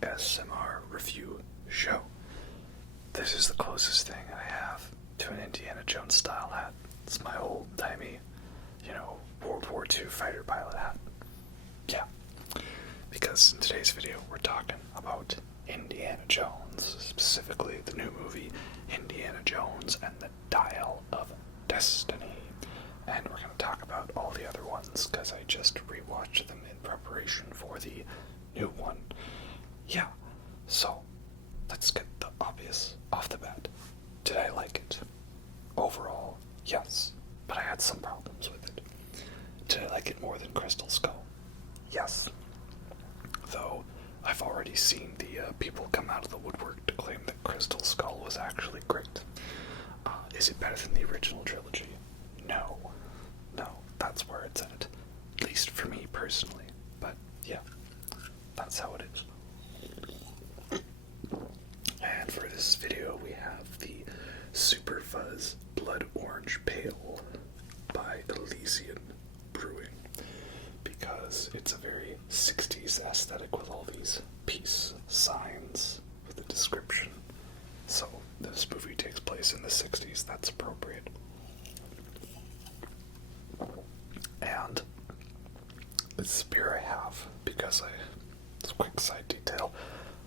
ASMR review show. This is the closest thing I have to an Indiana Jones style hat. It's my old-timey, World War II fighter pilot hat. Yeah, because in today's video we're talking about Indiana Jones, specifically the new movie Indiana Jones and the Dial of Destiny. And we're going to talk about all the other ones because I just rewatched them in preparation for the new one. Yeah, so let's get the obvious off the bat. Did I like it? Overall, yes, but I had some problems with it. Did I like it more than Crystal Skull? Yes. Though, I've already seen the people come out of the woodwork to claim that Crystal Skull was actually great. Is it better than the original trilogy? No, that's where it's at least for me personally, but yeah, that's how it is. And for this video we have the Super Fuzz Blood Orange Pale by Elysian Brewing, because it's a very 60s aesthetic with all these peace signs with a description. So this movie takes place in the 60s, that's appropriate. And this beer I have because it's a quick side detail.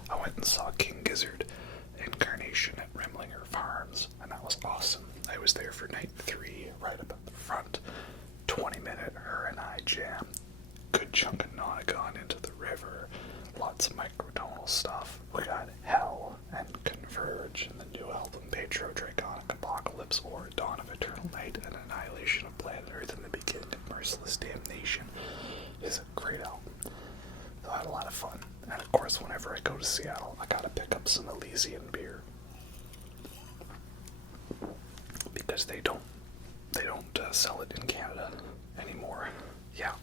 I went and saw King Gizzard Incarnation at Remlinger Farms, and that was awesome. I was there for night 3, right up at the front. 20-minute her and I jam. Good chunk of Nonagon into the river. Lots of microtonal stuff. We got Hell and Converge and the new album Petro Draconic Apocalypse or Dawn of Eternal Night and Annihilation of Planet Earth and the Beginning of Merciless Damnation. Is a great album. So I had a lot of fun. And of course, whenever I go to Seattle, I gotta pick up some Elysian beer. Because they don't sell it in Canada anymore. Yeah.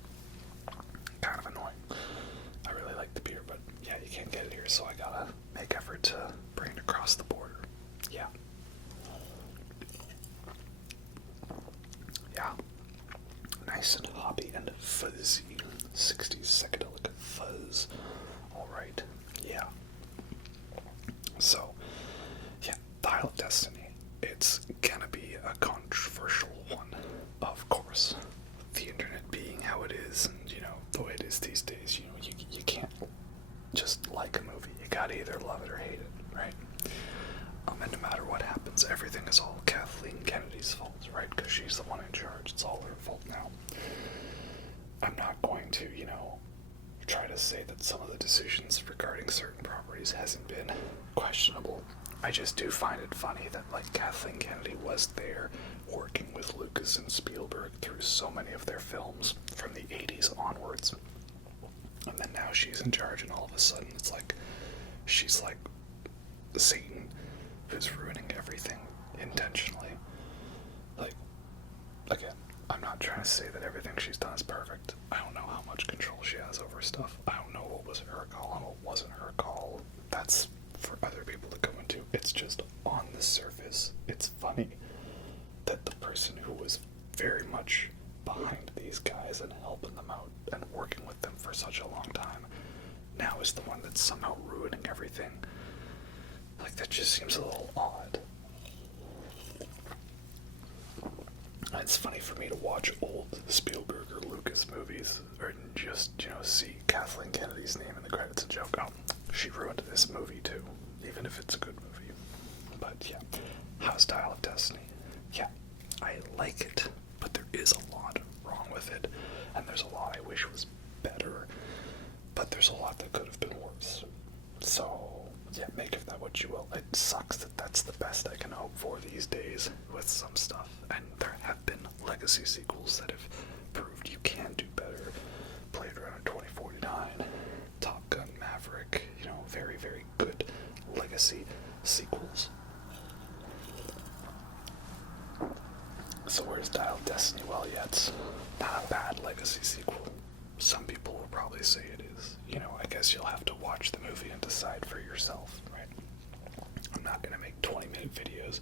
Kind of annoying. I really like the beer, but yeah, you can't get it here, so I gotta make effort to bring it across the border. Yeah. Yeah. Nice and hoppy and fuzzy. 60s psychedelic fuzz. Alright. Yeah. So, yeah, Dial of Destiny. It's gonna be a controversial one, of course. The internet being how it is, and the way it is these days, you can't just like a movie. You gotta either love it or hate it, right? And no matter what happens, everything is all Kathleen Kennedy's fault, right? Because she's the one in charge. It's all her fault now. I'm not going to, try to say that some of the decisions regarding certain properties hasn't been questionable. I just do find it funny that, Kathleen Kennedy was there working with Lucas and Spielberg through so many of their films from the 80s onwards. And then now she's in charge, and all of a sudden it's like she's like Satan who's ruining everything intentionally. Again, I'm not trying to say that everything she's done is perfect. I don't know how much control she has over stuff. I don't know what was her call and what wasn't her call. That's for other people to go into. It's just on the surface. It's funny that the person who was very much behind these guys and helping them out and working with them for such a long time now is the one that's somehow ruining everything. That just seems a little odd. And it's funny for me to watch old Spielberg or Lucas movies or just, see Kathleen Kennedy's name in the credits and joke, oh, she ruined this movie too, even if it's a good movie. But yeah, how's Dial of Destiny? Yeah, I like it, but there is a lot wrong with it, and there's a lot I wish was better, but there's a lot that could have been worse. So, yeah, make of that what you will. It sucks that that's the best I can hope for these days with some stuff, and there have been legacy sequels that have proved you can do better. Blade Runner 2049, Top Gun Maverick, very, very good legacy sequels. So where's Dial of Destiny? Well, yeah, it's not a bad legacy sequel. Some people will probably say it is. I guess you'll have to watch the movie and decide for yourself, right? I'm not going to make 20-minute videos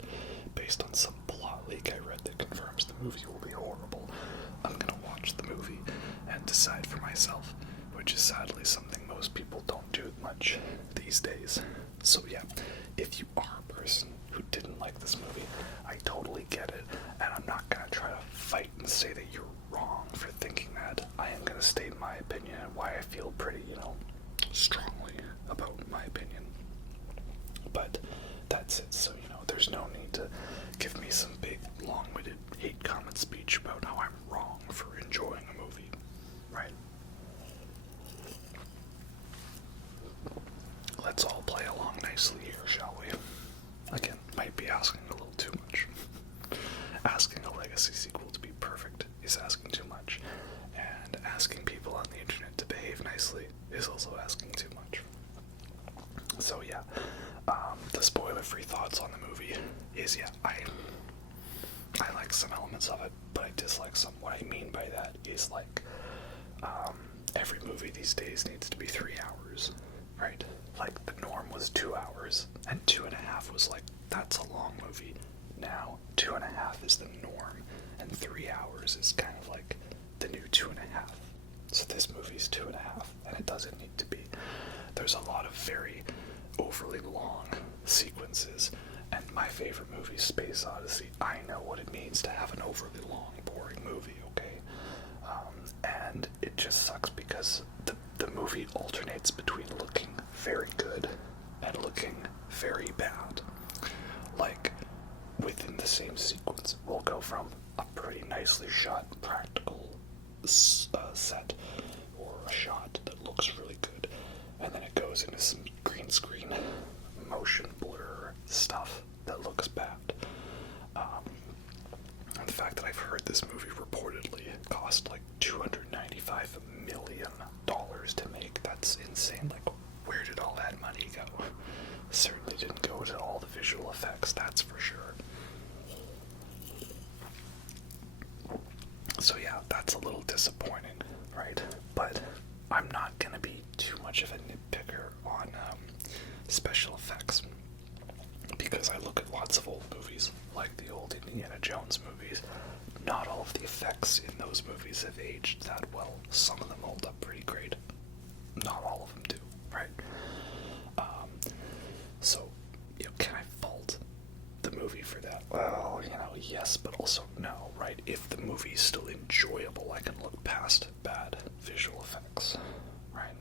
based on some plot leak I read that confirms the movie will be horrible. I'm going to watch the movie and decide for myself, which is sadly something most people don't do much these these days. So yeah, if you are a person who didn't like this movie, I totally get it, and I'm not gonna try to fight and say that you're wrong for thinking that. I am gonna state my opinion and why I feel pretty, strongly about my opinion. But that's it, so, there's no need to give me some big, long-winded hate comment speech about how I'm wrong for enjoying a movie, right? Let's all play along nicely here, shall we? Again, might be asking a little too much. Asking a legacy sequel to be perfect is asking too much, and asking people on the internet to behave nicely is also asking too much. So yeah, the spoiler-free thoughts on the movie is, I like some elements of it, but I dislike some. What I mean by that is, every movie these days needs to be 3 hours, right? Like, the norm was 2 hours, and 2.5 was that's a long movie. Now, 2.5 is the norm, and 3 hours is kind of like the new 2.5. So this movie's 2.5, and it doesn't need to be. There's a lot of very overly long sequences, and my favorite movie, Space Odyssey, I know what it means to have an overly long, boring movie, okay? And it just sucks because the movie alternates between looking very good and looking very bad. Like, within the same sequence, we'll go from a pretty nicely shot practical set, or a shot that looks really good, and then it goes into some green screen, motion blur stuff that looks bad. And the fact that I've heard this movie reportedly cost $295 million to make, that's insane. Where did all that money go? Certainly didn't go to all the visual effects, that's for sure. So yeah, that's a little disappointing, right? But I'm not gonna be too much of a nitpicker on special effects, because I look at lots of old movies, like the old Indiana Jones movies. Not all of the effects in those movies have aged that well. Some of them hold up pretty great. Not all of them do, right? So, can I fault the movie for that? Well, yes, but also no, right? If the movie's still enjoyable, I can look past bad visual effects, right?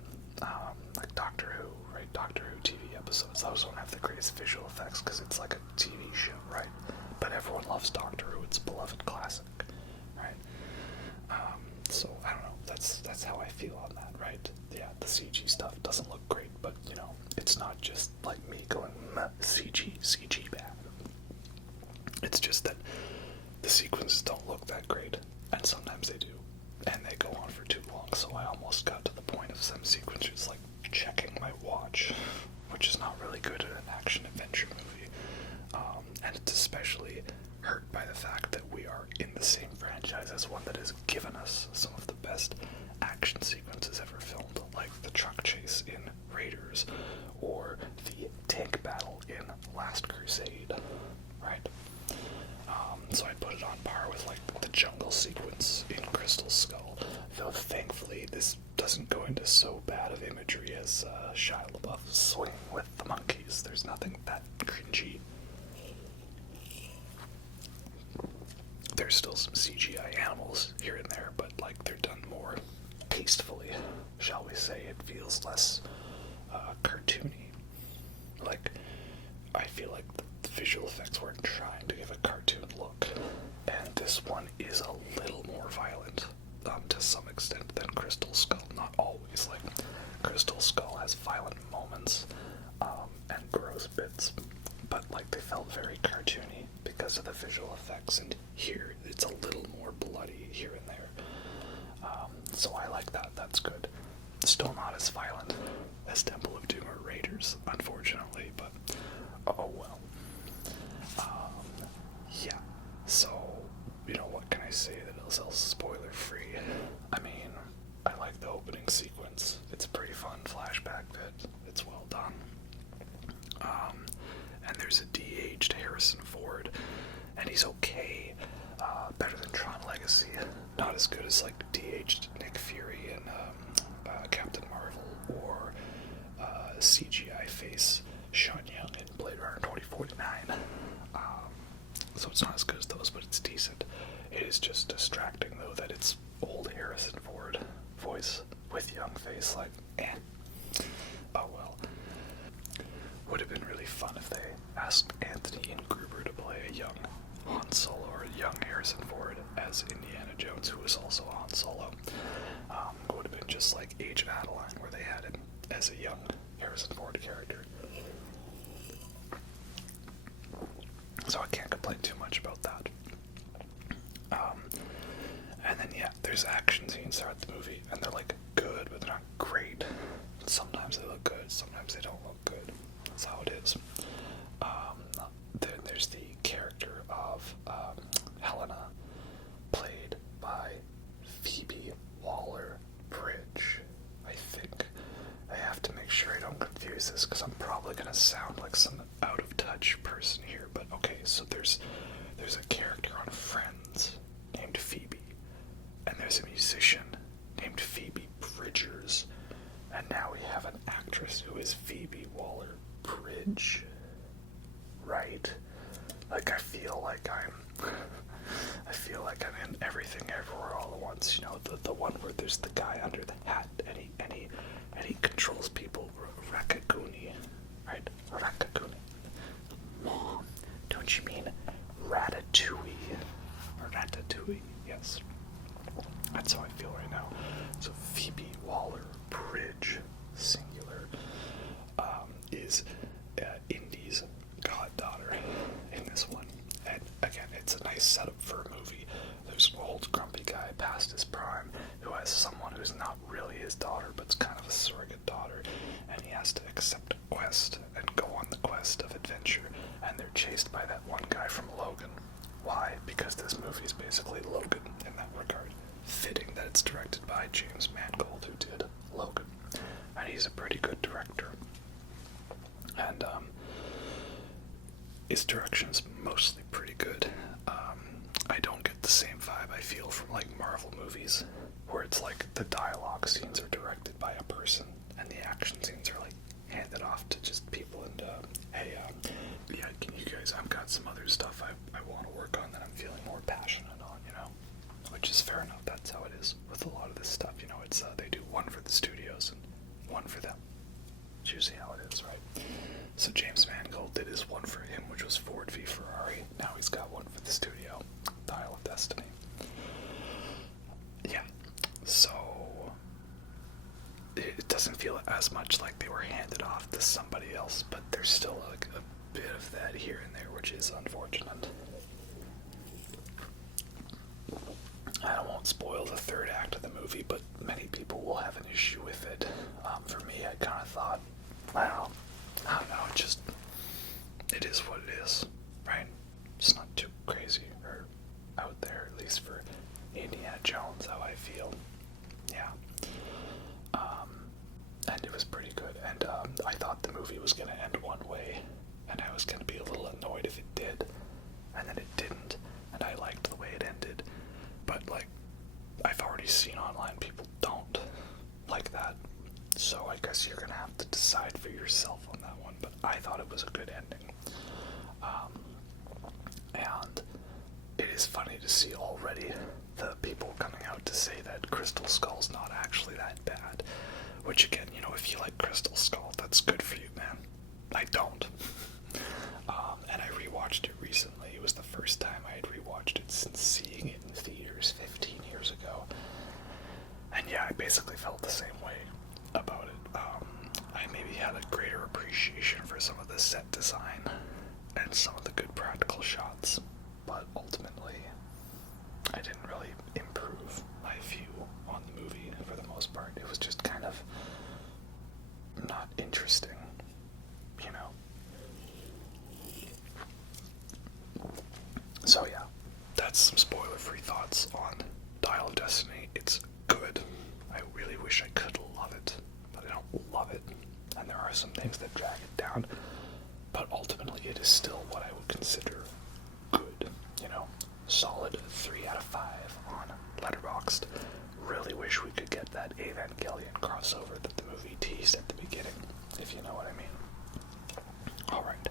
Like Doctor Who, right? Doctor Who TV episodes, those don't have the greatest visual effects because it's like a TV show, right? But everyone loves Doctor Who, it's a beloved classic, right? So, I don't know, that's how I feel on that, right? Yeah, the CG stuff doesn't look great, but, it's not just like me going, CG bad. It's just that the sequences don't look that great, and sometimes they do, and they go on for too long, so I almost got to the point of some sequences checking my watch, which is not really good in an action-adventure movie, and it's especially hurt by the fact that we are in the same franchise as one that has given us some of the best action sequences ever filmed, like the truck chase in Raiders, or the tank battle in Last Crusade, right? So I put it on par with the jungle sequence in Crystal Skull, though thankfully this doesn't go into so bad of imagery as Shia LaBeouf swinging with the monkeys. There's nothing that cringy. There's still some CGI animals here and there, but they're done more tastefully, shall we say. It feels less cartoony. I feel like the visual effects weren't trying to give a cartoon look, and this one is a little more violent to some extent than Crystal Skull. Not always. Crystal Skull has violent moments and gross bits, but they felt very cartoony because of the visual effects, and here it's a little more bloody here and there. So I like that. That's good. Still not as violent as Temple of Doom or Raiders, unfortunately, but oh well. Yeah. So, what can I say that is spoiler free? I mean, I like the opening sequence. It's a pretty fun flashback bit. It's well done. And there's a de-aged Harrison Ford, and he's okay. Better than Tron Legacy. Not as good as de-aged Nick Fury and Captain Marvel, or CGI face it's not as good as those, but it's decent. It is just distracting, though, that it's old Harrison Ford voice with young face. Like, oh well. Would have been really fun if they asked Anthony Ingruber to play a young Han Solo or a young Harrison Ford as Indiana Jones, who was also Han Solo. It would have been just like Age of Adeline, where they had him as a young Harrison Ford character. So I can't complain too much about that. And then yeah, there's action scenes throughout the movie, and they're like good, but they're not great. Sometimes they look good, sometimes they don't look good. That's how it is. Then there's the character of Helena, played by Phoebe Waller-Bridge, I think. I have to make sure I don't confuse this, because I'm probably going to sound like some out-of-touch person here, but okay, so there's a character on Friends named Phoebe, and there's a musician named Phoebe Bridgers, and now we have an actress who is Phoebe Waller-Bridge, right? Like, I feel like I'm in Everything Everywhere All at Once, you know, the one where there's the guy under the hat, and he controls people, Raccacoonie, right? Raccacoonie. Mom, don't you mean Ratatouille? Or Ratatouille, yes. That's how I feel right now. So Phoebe Waller-Bridge, singular, is Indy's goddaughter in this one. And again, it's a nice setup for a movie. There's an old grumpy guy past his prime who has someone who's not really his daughter, but it's kind of a surrogate daughter, and he has to accept a quest and go on the quest of adventure, and they're chased by that one guy from Logan. Why? Because this movie is basically Logan in that regard. Fitting that it's directed by James Mangold, who did Logan, and he's a pretty good director. And his direction's mostly pretty good. I don't get the same vibe I feel from like Marvel movies, where it's like the dialogue scenes are directed by a person and the action scenes are like handed off to just people. And hey, yeah, can you guys? I've got some other stuff I want to work on that I'm feeling more passionate on, you know, which is fair enough. That's how it is with a lot of this stuff, you know. It's they do one for the studios and one for them. It's usually how it is, right? So James Mangold did his one for him, which was Ford v Ferrari. Now he's got one for the studio, Dial of Destiny. Yeah, so it doesn't feel as much like they were handed off to somebody else, but there's still like a bit of that here and there, which is unfortunate. I won't spoil the third act of the movie, but many people will have an issue with it. For me, I kind of thought, well, I don't know, it is what it is, right? It's not too crazy or out there, at least for Indiana Jones, how I feel. Yeah. And it was pretty good, and I thought the movie was going to end one way, and I was going to be a little annoyed if it did, and then it didn't, and I liked the way it ended, but like, I've already seen online people don't like that, so I guess you're going to have to decide for yourself on that one, but I thought it was a good ending. And it is funny to see already the people coming out to say that Crystal Skull's not actually that bad, which again, you know, if you like Crystal Skull, that's good for you, man. I don't. And I rewatched it recently. It was the first time I had rewatched it since seeing it in theaters 15 years ago. And yeah, I basically felt the same way about it. I maybe had a greater appreciation for some of the set design and some of the good practical shots, but ultimately I didn't really improve my view on the movie for the most part. It was just kind of not interesting, you know. So yeah, that's some spoiler-free thoughts on Dial of Destiny. It's good. I really wish I could love it, but I don't love it. And there are some things that drag it down, but ultimately it is still what I would consider good, you know, solid 3 out of 5 on Letterboxd. Really wish we could get that Evangelion crossover that the movie teased at the beginning, if you know what I mean. Alright,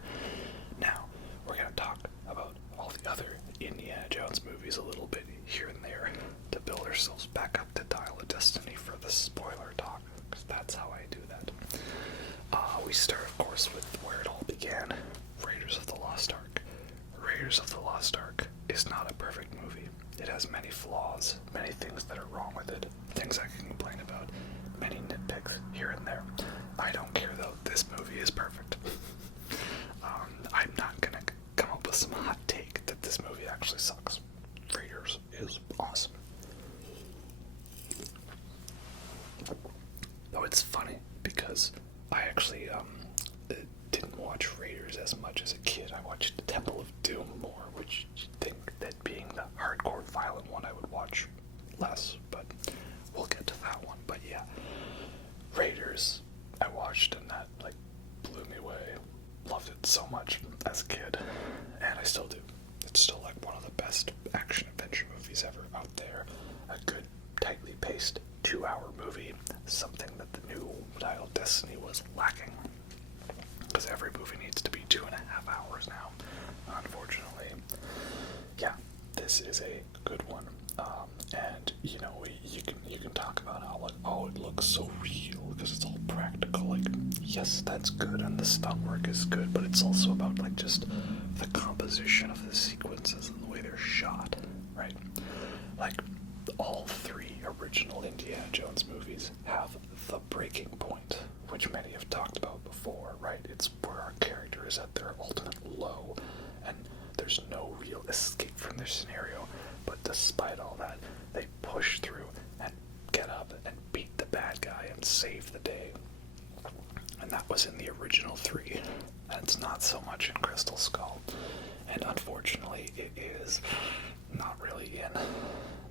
now we're going to talk about all the other start, of course, with where it all began, Raiders of the Lost Ark. Raiders of the Lost Ark is not a perfect movie. It has many flaws, many things that are wrong with it, things I can complain about, many nitpicks here and there. I don't care though, this movie is perfect. I'm not gonna come up with some hot take that this movie actually sucks. Raiders is awesome. Though it's funny because I actually didn't watch Raiders as much as a kid. I watched Temple of Doom more, which you'd think that being the hardcore violent one I would watch less, but we'll get to that one. But yeah, Raiders I watched and that like blew me away. Loved it so much as a kid, and I still do. It's still like one of the best action adventure movies ever out there. A good, tightly paced 2-hour movie, something that the new Dial Destiny was lacking. Because every movie needs to be 2.5 hours now, unfortunately. Yeah, this is a good one. And you know, you can talk about how like, oh, it looks so real because it's all practical. Like, yes, that's good, and the stunt work is good, but it's also about like just the composition of the sequences and the way they're shot, right? Like, all 3 original Indiana Jones movies have the breaking point, which many have talked about before, right? It's where our character is at their ultimate low, and there's no real escape from their scenario. But despite all that, they push through and get up and beat the bad guy and save the day. And that was in the original 3, and it's not so much in Crystal Skull. And unfortunately, it is not really in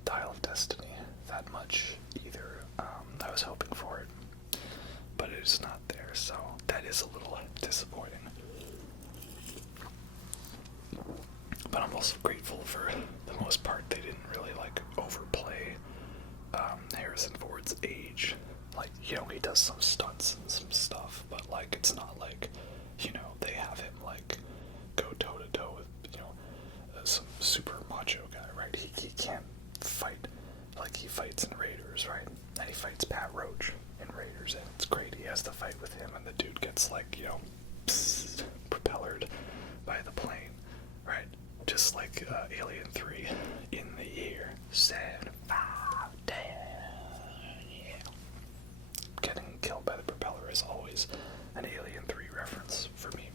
Dial of Destiny that much either. I was hoping for it, but it is not there, so that is a little disappointing. But I'm also grateful for the most part they didn't really like overplay Harrison Ford's age. Like, you know, he does some stunts and some stuff, but like it's not like, you know, they have him like go toe to toe with, you know, some super macho guy, right? He can't fight like he fights in Raiders, right? And he fights Pat Roach in Raiders, and it's great. He has the fight with him, and the dude gets like, you know, propellered by the plane, right? Just like Alien 3 in the year 752. Yeah. Getting killed by the propeller is always an Alien 3 reference for me,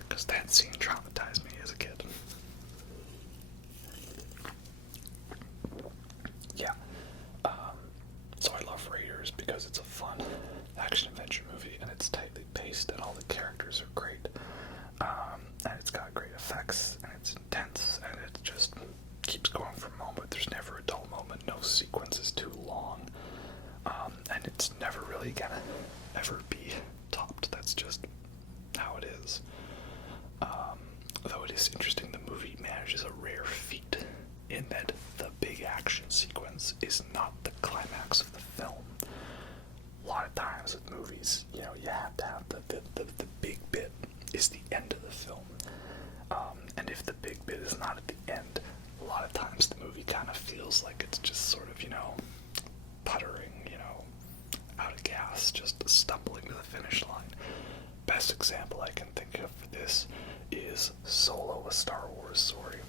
because that scene traumatized me as a kid. Yeah. So I love Raiders because it's a fun action-adventure movie, and it's tightly paced, and all the characters are great. And it's got great effects, and it's intense, and it just keeps going for a moment. There's never a dull moment. No sequence is too long. And it's never really gonna ever be topped. That's just how it is. Though it is interesting, the movie manages a rare feat in that the big action sequence is not the climax of the film. A lot of times with movies, you know, you have to have the big bit is the end of the film. And if the big bit is not at the end, a lot of times the movie kind of feels like it's just sort of, you know, puttering, you know, out of gas, just stumbling to the finish line. Best example I can think of for this is Solo, a Star Wars story.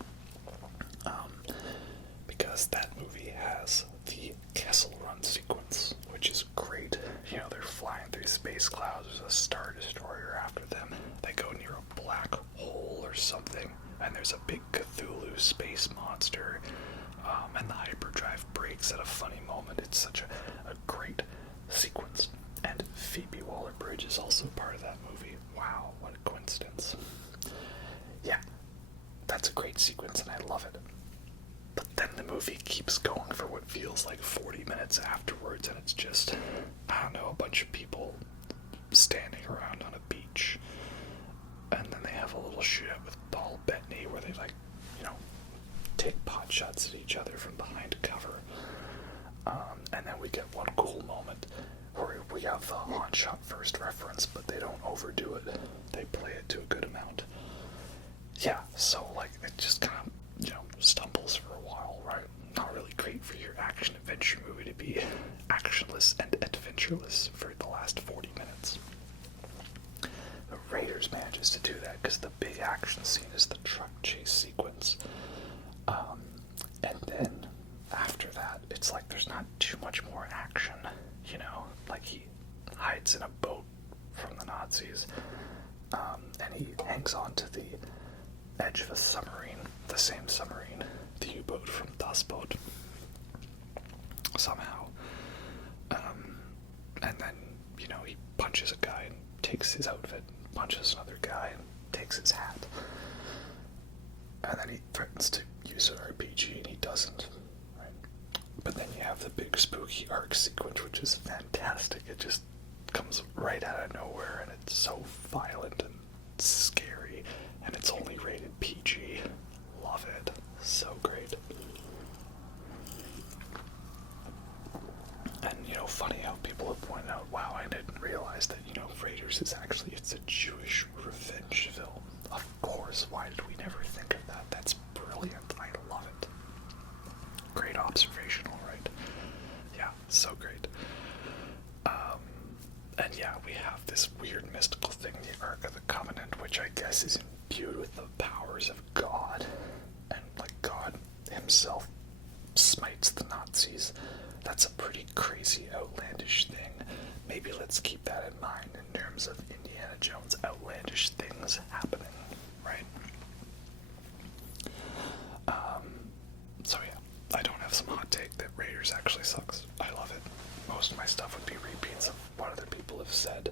Because that movie has the Kessel Run sequence, which is great. You know, they're flying through space clouds, there's a Star Destroyer after them, they go near a black hole or something, and there's a big Cthulhu space monster, and the hyperdrive breaks at a funny moment. It's such a great sequence. And Phoebe Waller-Bridge is also part of that movie. Wow, what a coincidence. Yeah, that's a great sequence, and I love it. But then the movie keeps going for what feels like 40 minutes afterwards, and it's just, I don't know, a bunch of people standing around on a beach. And then they have a little shootout with Paul Bettany where they, like, you know, take pot shots at each other from behind cover. And then we get one cool moment where we have the Han shot first reference, but they don't overdo it. They play it to a good amount. Yeah, so, like, it just kind of, you know, stumbles for a while, right? Not really great for your action-adventure movie to be actionless and adventureless for the last 40 minutes. Raiders manages to do that, because the big action scene is the truck chase sequence. And then after that, it's like there's not too much more action, you know? Like, he hides in a boat from the Nazis, and he hangs on to the edge of a submarine, the same submarine, the U-boat from Das Boot, somehow. And then, you know, he punches a guy and takes his outfit, punches another guy and takes his hat. And then he threatens to use an RPG, and he doesn't. Right? But then you have the big spooky arc sequence, which is fantastic. It just comes right out of nowhere, and it's so violent and scary, and it's only rated PG. Love it. So great. And, you know, funny how people have pointed out, wow, I didn't realize that, you know, Raiders is actually, it's a Jewish revenge film. Of course, why did we never think of that? That's brilliant. I love it. Great observation, all right. Yeah, so great. And yeah, we have this weird mystical thing, the Ark of the Covenant, which I guess is imbued with the powers of God. And, like, God himself smites the Nazis. That's a pretty crazy, outlandish thing. Maybe let's keep that in mind in terms of Indiana Jones' outlandish things happening, right? So yeah, I don't have some hot take that Raiders actually sucks. I love it. Most of my stuff would be repeats of what other people have said.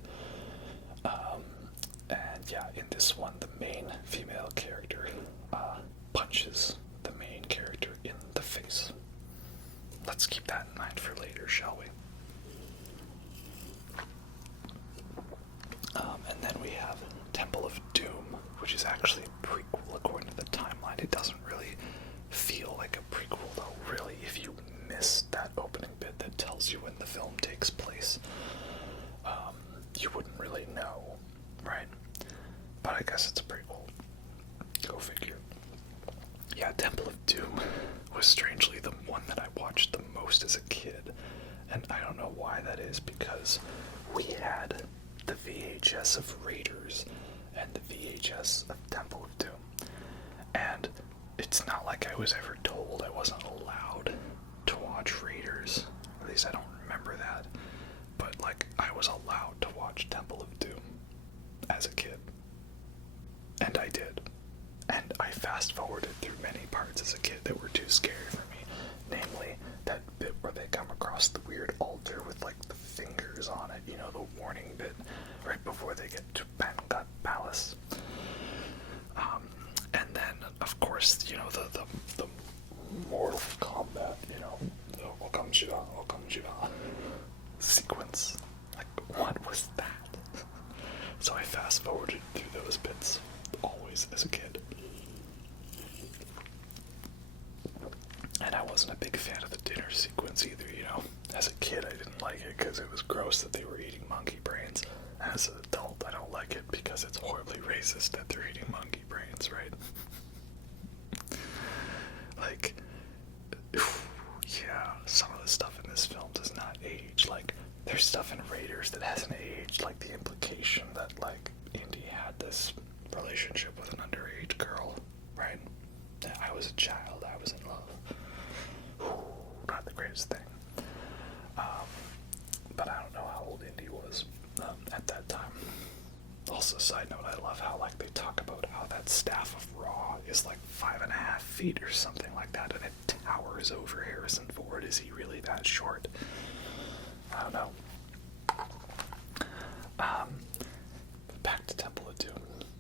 And yeah, in this one, the main female character punches the main character in the face. Let's keep that in mind for later, shall we? And then we have Temple of Doom, which is actually a prequel according to the timeline. It doesn't really feel like a prequel, though, really, if you miss that opening bit that tells you when the film takes place. You wouldn't really know, right? But I guess it's a prequel. Go figure. Yeah, Temple of Doom was strangely the one that I watched the most as a kid. And I don't know why that is, because we had the VHS of Raiders and the VHS of Temple of Doom. And it's not like I was ever told I wasn't allowed to watch Raiders. At least I don't remember that. But, like, I was allowed to watch Temple of Doom as a kid. And I did. And I fast-forwarded through many parts as a kid that were too scary for me. Namely, that bit where they come across the weird altar with, like, the fingers on it. You know, the warning bit right before they get to Bangut Palace. And then, of course, you know, the Mortal Kombat, you know, the Okam Jiva sequence. Like, what was that? So I fast-forwarded through those bits, always, as a kid. And I wasn't a big fan of the dinner sequence either, you know. As a kid, I didn't like it because it was gross that they were eating monkey brains. As an adult, I don't like it because it's horribly racist that they're eating monkey brains, right? Like, yeah, some of the stuff in this film does not age. Like, there's stuff in Raiders that hasn't aged, like the implication that, like, Indy had this relationship with an underage girl, right? I was a child, I was in love. Not the greatest thing. But I don't know how old Indy was at that time. Also, side note, I love how, like, they talk about how that staff of Raw is like 5.5 feet or something like that, and it towers over Harrison Ford. Is he really that short? I don't know. Back to Temple of Doom.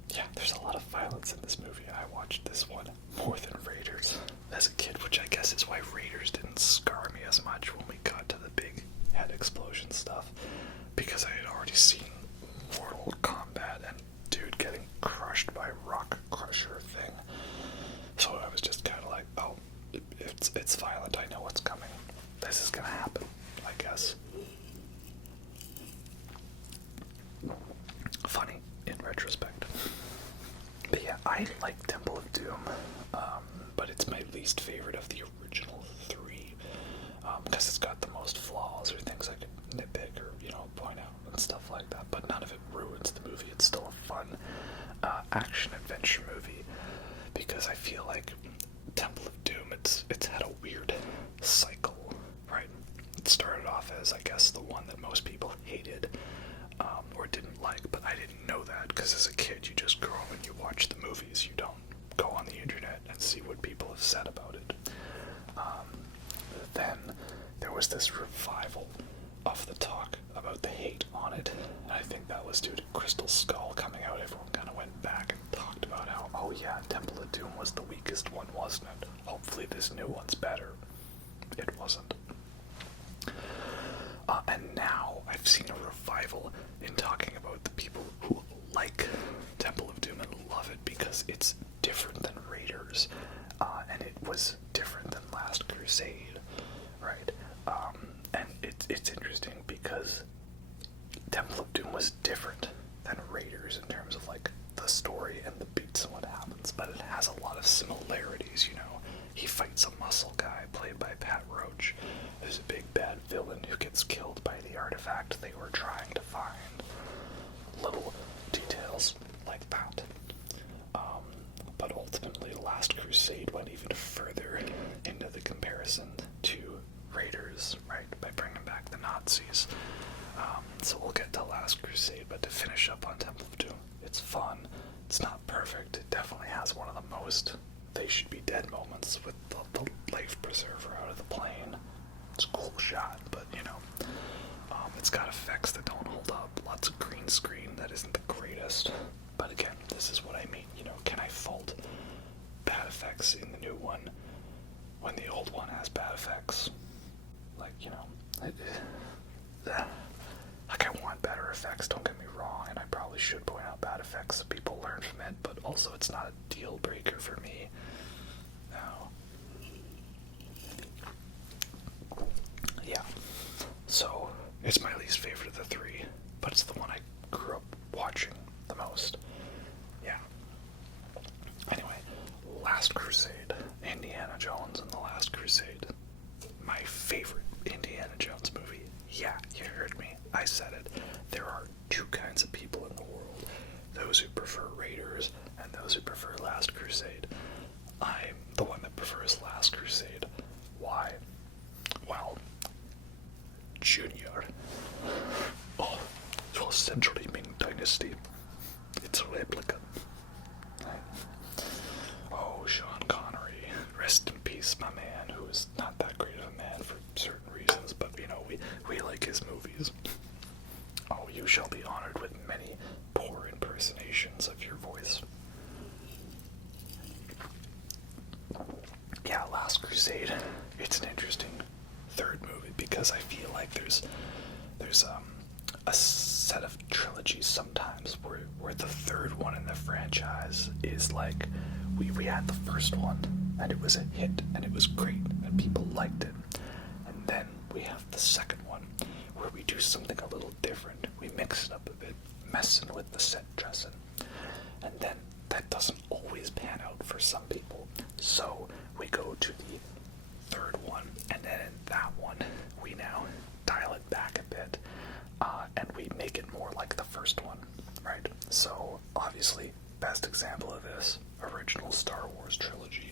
Yeah, there's a lot of violence in this movie. I watched this one more than Raiders as a kid, which I guess is why Raiders didn't scar me as much when we got to the big head explosion stuff, because I had already seen Mortal Kombat and dude getting crushed by rock crusher thing. So I was just kind of like, oh, it's violent. I know what's coming. This is gonna happen, I guess. Funny in retrospect. But yeah, I like Temple of Doom, but it's my least favorite of the original three, because it's got the most flaws or things I could nitpick or, you know, point out and stuff like that, but none of it ruins the movie. It's still a fun action-adventure movie, because I feel like Temple of Doom, it's had a weird cycle, right? It started off as, I guess, the one that most people hated, or didn't like, but I didn't know that, because as a kid, you just grow up and you watch the movies, you don't go on the internet and see what people have said about it. Then there was this revival of the talk about the hate on it, and I think that was due to Crystal Skull coming out. Everyone kind of went back and talked about how, oh yeah, Temple of Doom was the weakest one, wasn't it? Hopefully this new one's better. It wasn't. And now I've seen a revival in talking about the people who like Temple of Doom and love it because it's different than Raiders, and it was different than Last Crusade, right? And it's interesting because Temple of Doom was different than Raiders in terms of like the story and the beats and what happens, but it has a lot of similarities, you know. He fights a muscle guy played by Pat Roach. There's a big bad villain who gets killed by the artifact they were trying to find. Little details like that. But ultimately, Last Crusade went even further into the comparison to Raiders, right, by bringing back the Nazis. So we'll get to Last Crusade, but to finish up on Temple of Doom, it's fun. It's not perfect. It definitely has one of the most they should be dead moments with the life preserver out of the plane. It's a cool shot, but you know, it's got effects that don't hold up. Lots of green screen that isn't the greatest. But again, this is what I mean. You know, can I fault bad effects in the new one when the old one has bad effects? Like, you know, like I want better effects, don't get me wrong, and I probably should point out bad effects so people learn from it, but also it's not a deal breaker for me. No. Yeah. So, it's my least favorite of the three, but it's the one I grew up watching the most. Yeah. Anyway, Last Crusade. Indiana Jones and the Last Crusade. My favorite Indiana Jones movie. Yeah, you heard me. I said it. There are two kinds of people in the world. Those who prefer Raiders and those who prefer Last Crusade. I'm the one that prefers Last Crusade. Why? Well, Junior. Oh, it was Century Ming Dynasty. It's a replica. Oh, Sean Connery. Rest in peace, my man, who is not that great of a man for certain reasons, but, you know, we like his movies. Oh, you shall be honored with many poor impersonations of your voice. Yeah, Last Crusade. It's an interesting third movie because I feel like there's a set of trilogies sometimes where the third one in the franchise is like we had the first one and it was a hit and it was great and people liked it, and then we have the second one where we do something a little different. We mix it up a bit, messing with the set dressing, and then that doesn't always pan out for some people. So we go to the third one, and then in that one we now dial it back a bit, and we make it more like the first one, right? So obviously, best example of this, original Star Wars trilogy,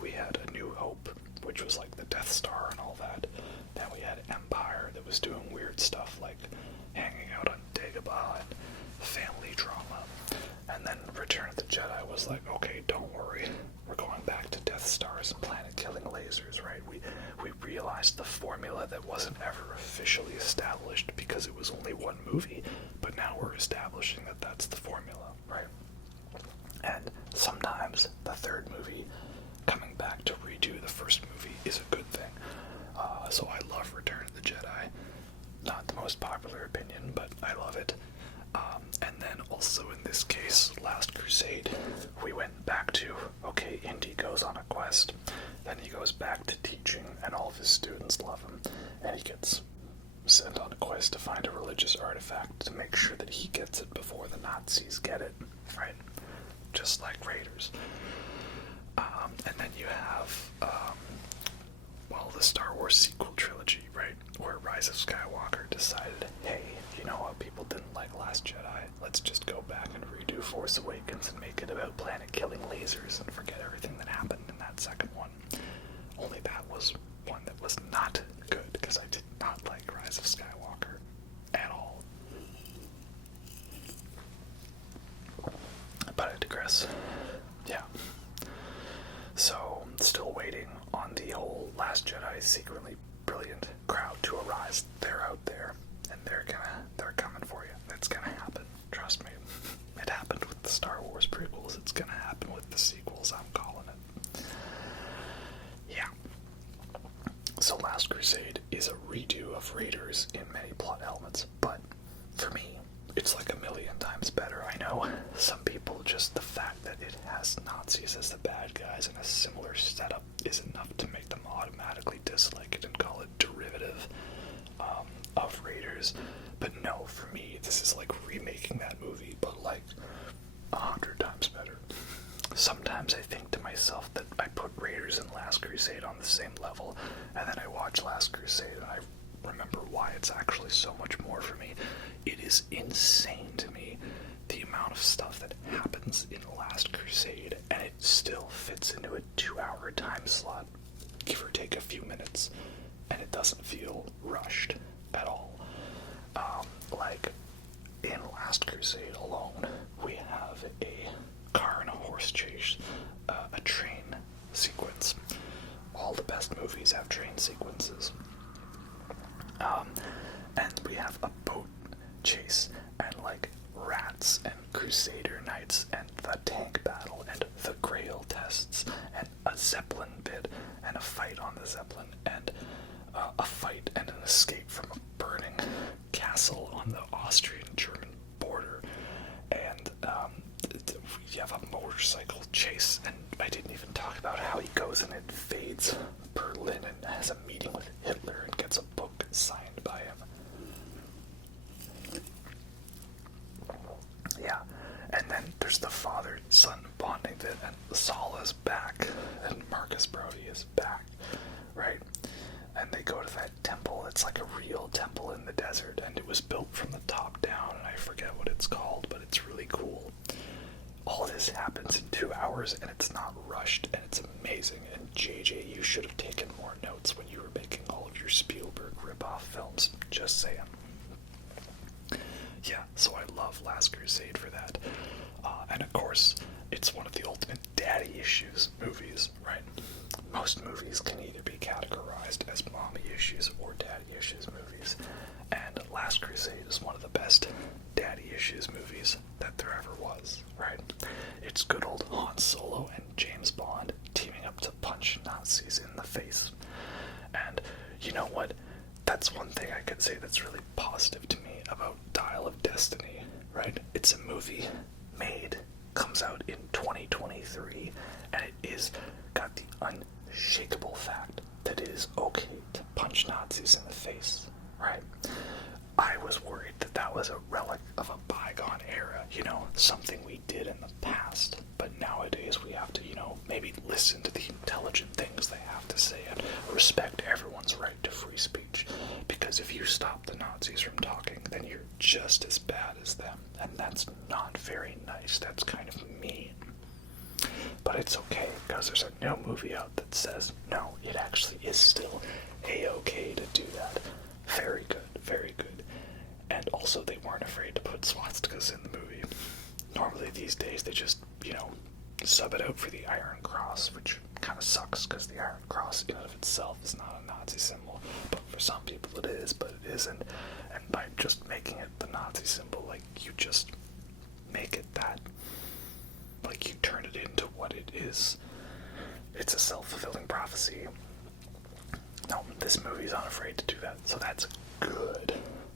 we had A New Hope, which was like the Death Star and all that. Then we had Empire that was doing weird stuff like hanging out on Dagobah and family drama. And then Return of the Jedi was like, okay, don't worry, we're going back to Death Stars and planet-killing lasers, right? We realized the formula that wasn't ever officially established because it was only one movie, but now we're establishing that that's the formula, right? And sometimes the third movie coming back to redo the first movie is a good thing. So I love Return of the Jedi. Not the most popular opinion, but I love it. And then also in this case, Last Crusade, we went back to, okay, Indy goes on a quest, then he goes back to teaching, and all of his students love him, and he gets sent on a quest to find a religious artifact to make sure that he gets it before the Nazis get it, right? Just like Raiders. And then you have, the Star Wars sequel trilogy, right? Where Rise of Skywalker decided, hey, you know what, people didn't like Last Jedi, let's just go back and redo Force Awakens and make it about planet-killing lasers and forget everything that happened in that second one. Only that was one that was not good, because I did not like Rise of Skywalker at all. But I digress. Yeah. So, still waiting on the whole Last Jedi secretly brilliant crowd to arise. They're out there, and they're coming for you. It's gonna happen. Trust me. It happened with the Star Wars prequels. It's gonna happen with the sequels. I'm calling it. Yeah. So Last Crusade is a redo of Raiders in many plot elements, but for me, it's like a million times better. I know some people, just the fact that it has Nazis as the bad guys and a similar setup is enough to make them automatically dislike it and call it derivative of Raiders. But no, for me, this is like remaking that movie, but like 100 times better. Sometimes I think to myself that I put Raiders and Last Crusade on the same level, and then I watch Last Crusade and I remember why it's actually so much more for me. It is insane to me the amount of stuff that happens in Last Crusade, and it still fits into a 2-hour time slot, give or take a few minutes, and it doesn't feel rushed at all. Like, in Last Crusade alone, we have a car and a horse chase, a train sequence. All the best movies have train sequences. And we have a boat chase, and like rats and Crusader Knights, and the tank battle, and the Grail tests, and a Zeppelin bit, and a fight on the Zeppelin, and a fight and an escape from a burning castle on the Austrian-German border, and we have a motorcycle chase, and I didn't even talk about how he goes and invades Berlin and has a meeting with Hitler and gets a book signed by him. Yeah, and then there's the father-son bonding bit, and Sala's back, and Marcus Brody is back, right? And they go to that temple. It's like a real temple in the desert, and it was built from the top down, and I forget what it's called, but it's really cool. All this happens in 2 hours, and it's not rushed, and it's amazing. And JJ, you should have taken more notes when you were making all of your Spielberg ripoff films. Just saying. Yeah, so I love Last Crusade for that. And of course, it's one of the ultimate daddy issues movies, right? Most movies can either be categorized as mommy issues or daddy issues movies. And Last Crusade is one of the best daddy issues movies that there ever was, right? It's good old Han Solo and James Bond teaming up to punch Nazis in the face. And you know what? That's one thing I could say that's really positive to me about Dial of Destiny, right? It's a movie comes out in 2023, and it is got the unshakable fact that it is okay to punch Nazis in the face, right? I was worried that that was a relic of a bygone era, something we did in the past, but nowadays we have to, maybe listen to the intelligent things they have to say and respect everyone's right to free speech, because if you stop the Nazis from talking, then you're just as bad as them, and that's not very nice. That's kind of mean. But it's okay, because there's a new movie out that says, no, it actually is still a-okay to do that. Very good, very good. And also, they weren't afraid to put swastikas in the movie. Normally these days, they just, sub it out for the Iron Cross, which kind of sucks, because the Iron Cross in and of itself is not a Nazi symbol. But for some people it is, but it isn't. And by just making it the Nazi symbol, you just make it that. You turn it into what it is. It's a self-fulfilling prophecy. No, this movie's unafraid to do that, so that's good.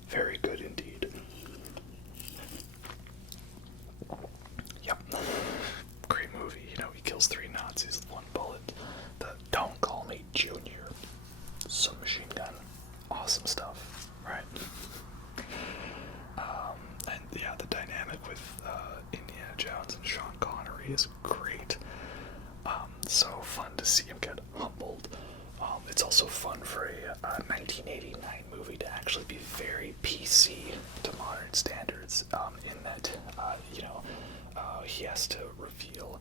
Very good indeed. Yep. Great movie. He kills 3 Nazis with 1 bullet. The Don't Call Me Junior submachine gun. Awesome stuff, right? And yeah, the dynamic with Indiana Jones and Sean Connery is great. So fun to see him get humbled. It's also fun for a 1989 movie to actually be very PC to modern standards, in that, he has to reveal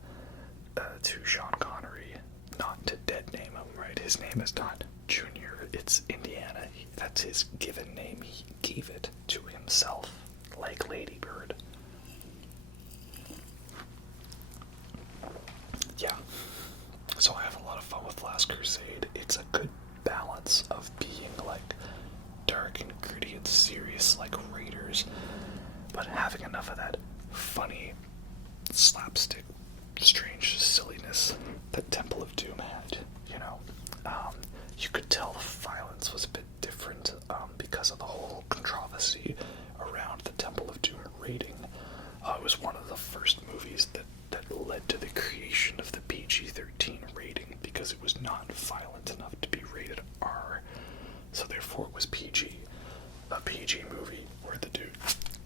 to Sean Connery not to dead name him, right? His name is not Junior, it's Indiana. That's his given name. He gave it to himself, like Lady Bird. Yeah. So I have a lot of fun with Last Crusade. It's a good balance of being like dark and gritty and serious like Raiders, but having enough of that funny slapstick strange silliness that Temple of Doom had, you know. You could tell the violence was a bit different because of the whole controversy around the Temple of Doom rating. It was one of the first movies that led to the creation of the PG-13 rating because it was not violent enough to be rated R, so therefore it was PG. A PG movie where the dude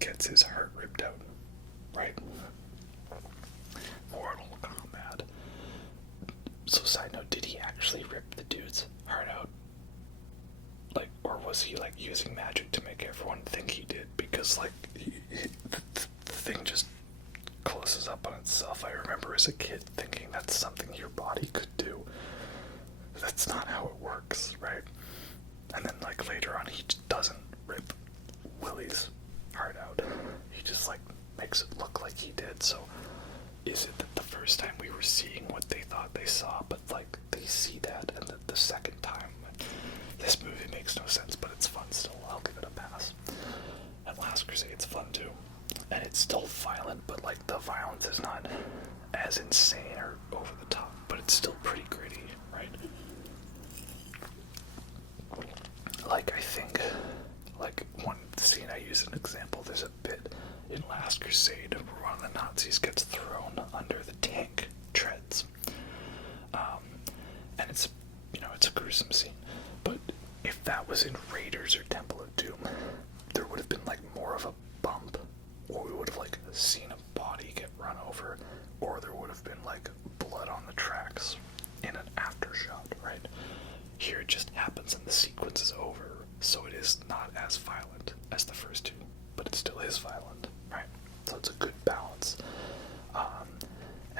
gets his heart ripped out, right? Mortal Kombat. So side note, did he actually rip the dude's heart out? Like, or was he like using magic to make everyone think he did? Because like, the thing just closes up on itself. I remember as a kid thinking that's something your body could do. That's not how it works, right? And then like later on he doesn't rip Willie's heart out. He just like makes it look like he did. So is it that the first time we were seeing what they thought they saw, but like they see that, and the second time this movie makes no sense, but it's fun still. I'll give it a pass. And Last Crusade's fun too. And it's still violent, but like the violence is not as insane or over the top, but it's still pretty gritty, right? Like I think, like one scene I use as an example, there's a bit in Last Crusade where one of the Nazis gets thrown under the tank treads. And it's, you know, it's a gruesome scene. But if that was in Raiders or Temple of Doom, there would have been like more of a bump, or we would have like seen a body get run over, or there would have been like blood on the tracks in an aftershot, right? Here it just happens and the sequence is over, so it is not as violent as the first two, but it still is violent, right? So it's a good balance.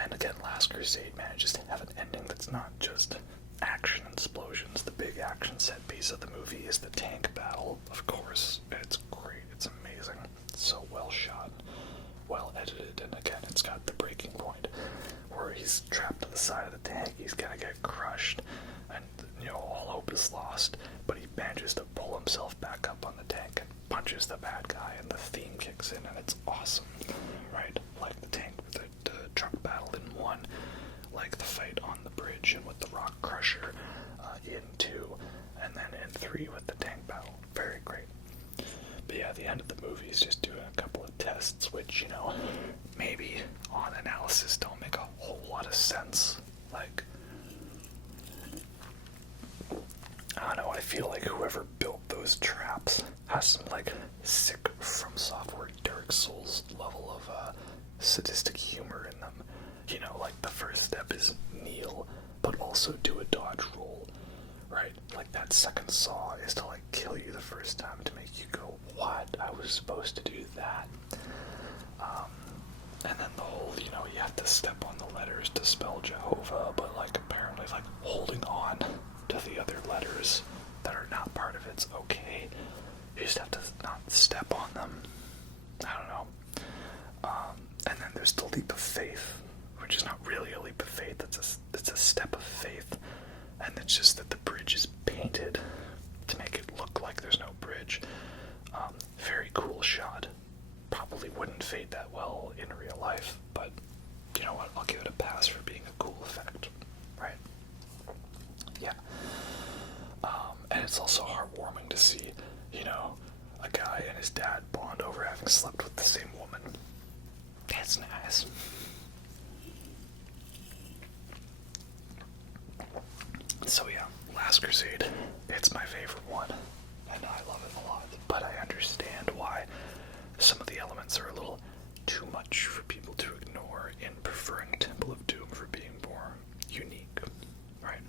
And again, Last Crusade manages to have an ending that's not just action and explosions. The big action set piece of the movie is the tank battle, of course. It's great, it's amazing, it's so well shot, well edited, and again, it's got the breaking point where he's trapped to the side of the tank, he's gonna get crushed, and you know, all hope is lost, but he manages to pull himself back up on the tank and punches the bad guy, and the theme kicks in, and it's awesome, right? Like the tank with the truck battle in 1, like the fight on the bridge and with the rock crusher in 2, and then in 3 with the tank battle. Very great. But yeah, the end of the movie is just doing a couple of tests, which, you know, maybe on analysis don't make a whole lot of sense. Like, I don't know, I feel like whoever built those traps has some, like, sick From Software Dark Souls level of sadistic humor in them. You know, like, the first step is kneel, but also do a dodge roll, right? Like, that second saw is to, like, kill you the first time to make you go, what? I was supposed to do that? And then the whole, you know, you have to step on the letters to spell Jehovah, but, like, apparently, like, holding on to the other letters that are not part of it's okay. You just have to not step on them. I don't know. And then there's the leap of faith, which is not really a leap of faith, it's a step of faith. And it's just that the bridge is painted to make it look like there's no bridge. Very cool shot. Probably wouldn't fade that well in real life, but you know what, I'll give it a pass for being a cool effect, right? Yeah. And it's also heartwarming to see, you know, a guy and his dad bond over having slept with the same woman. That's nice. So yeah, Last Crusade, it's my favorite one, and I love it a lot, but I understand why some of the elements are a little too much for people to ignore in preferring Temple of Doom for being more unique, right?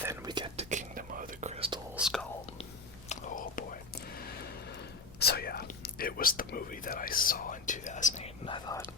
Then we get to Kingdom of the Crystal Skull. Oh boy. So yeah, it was the movie that I saw in 2008, and I thought,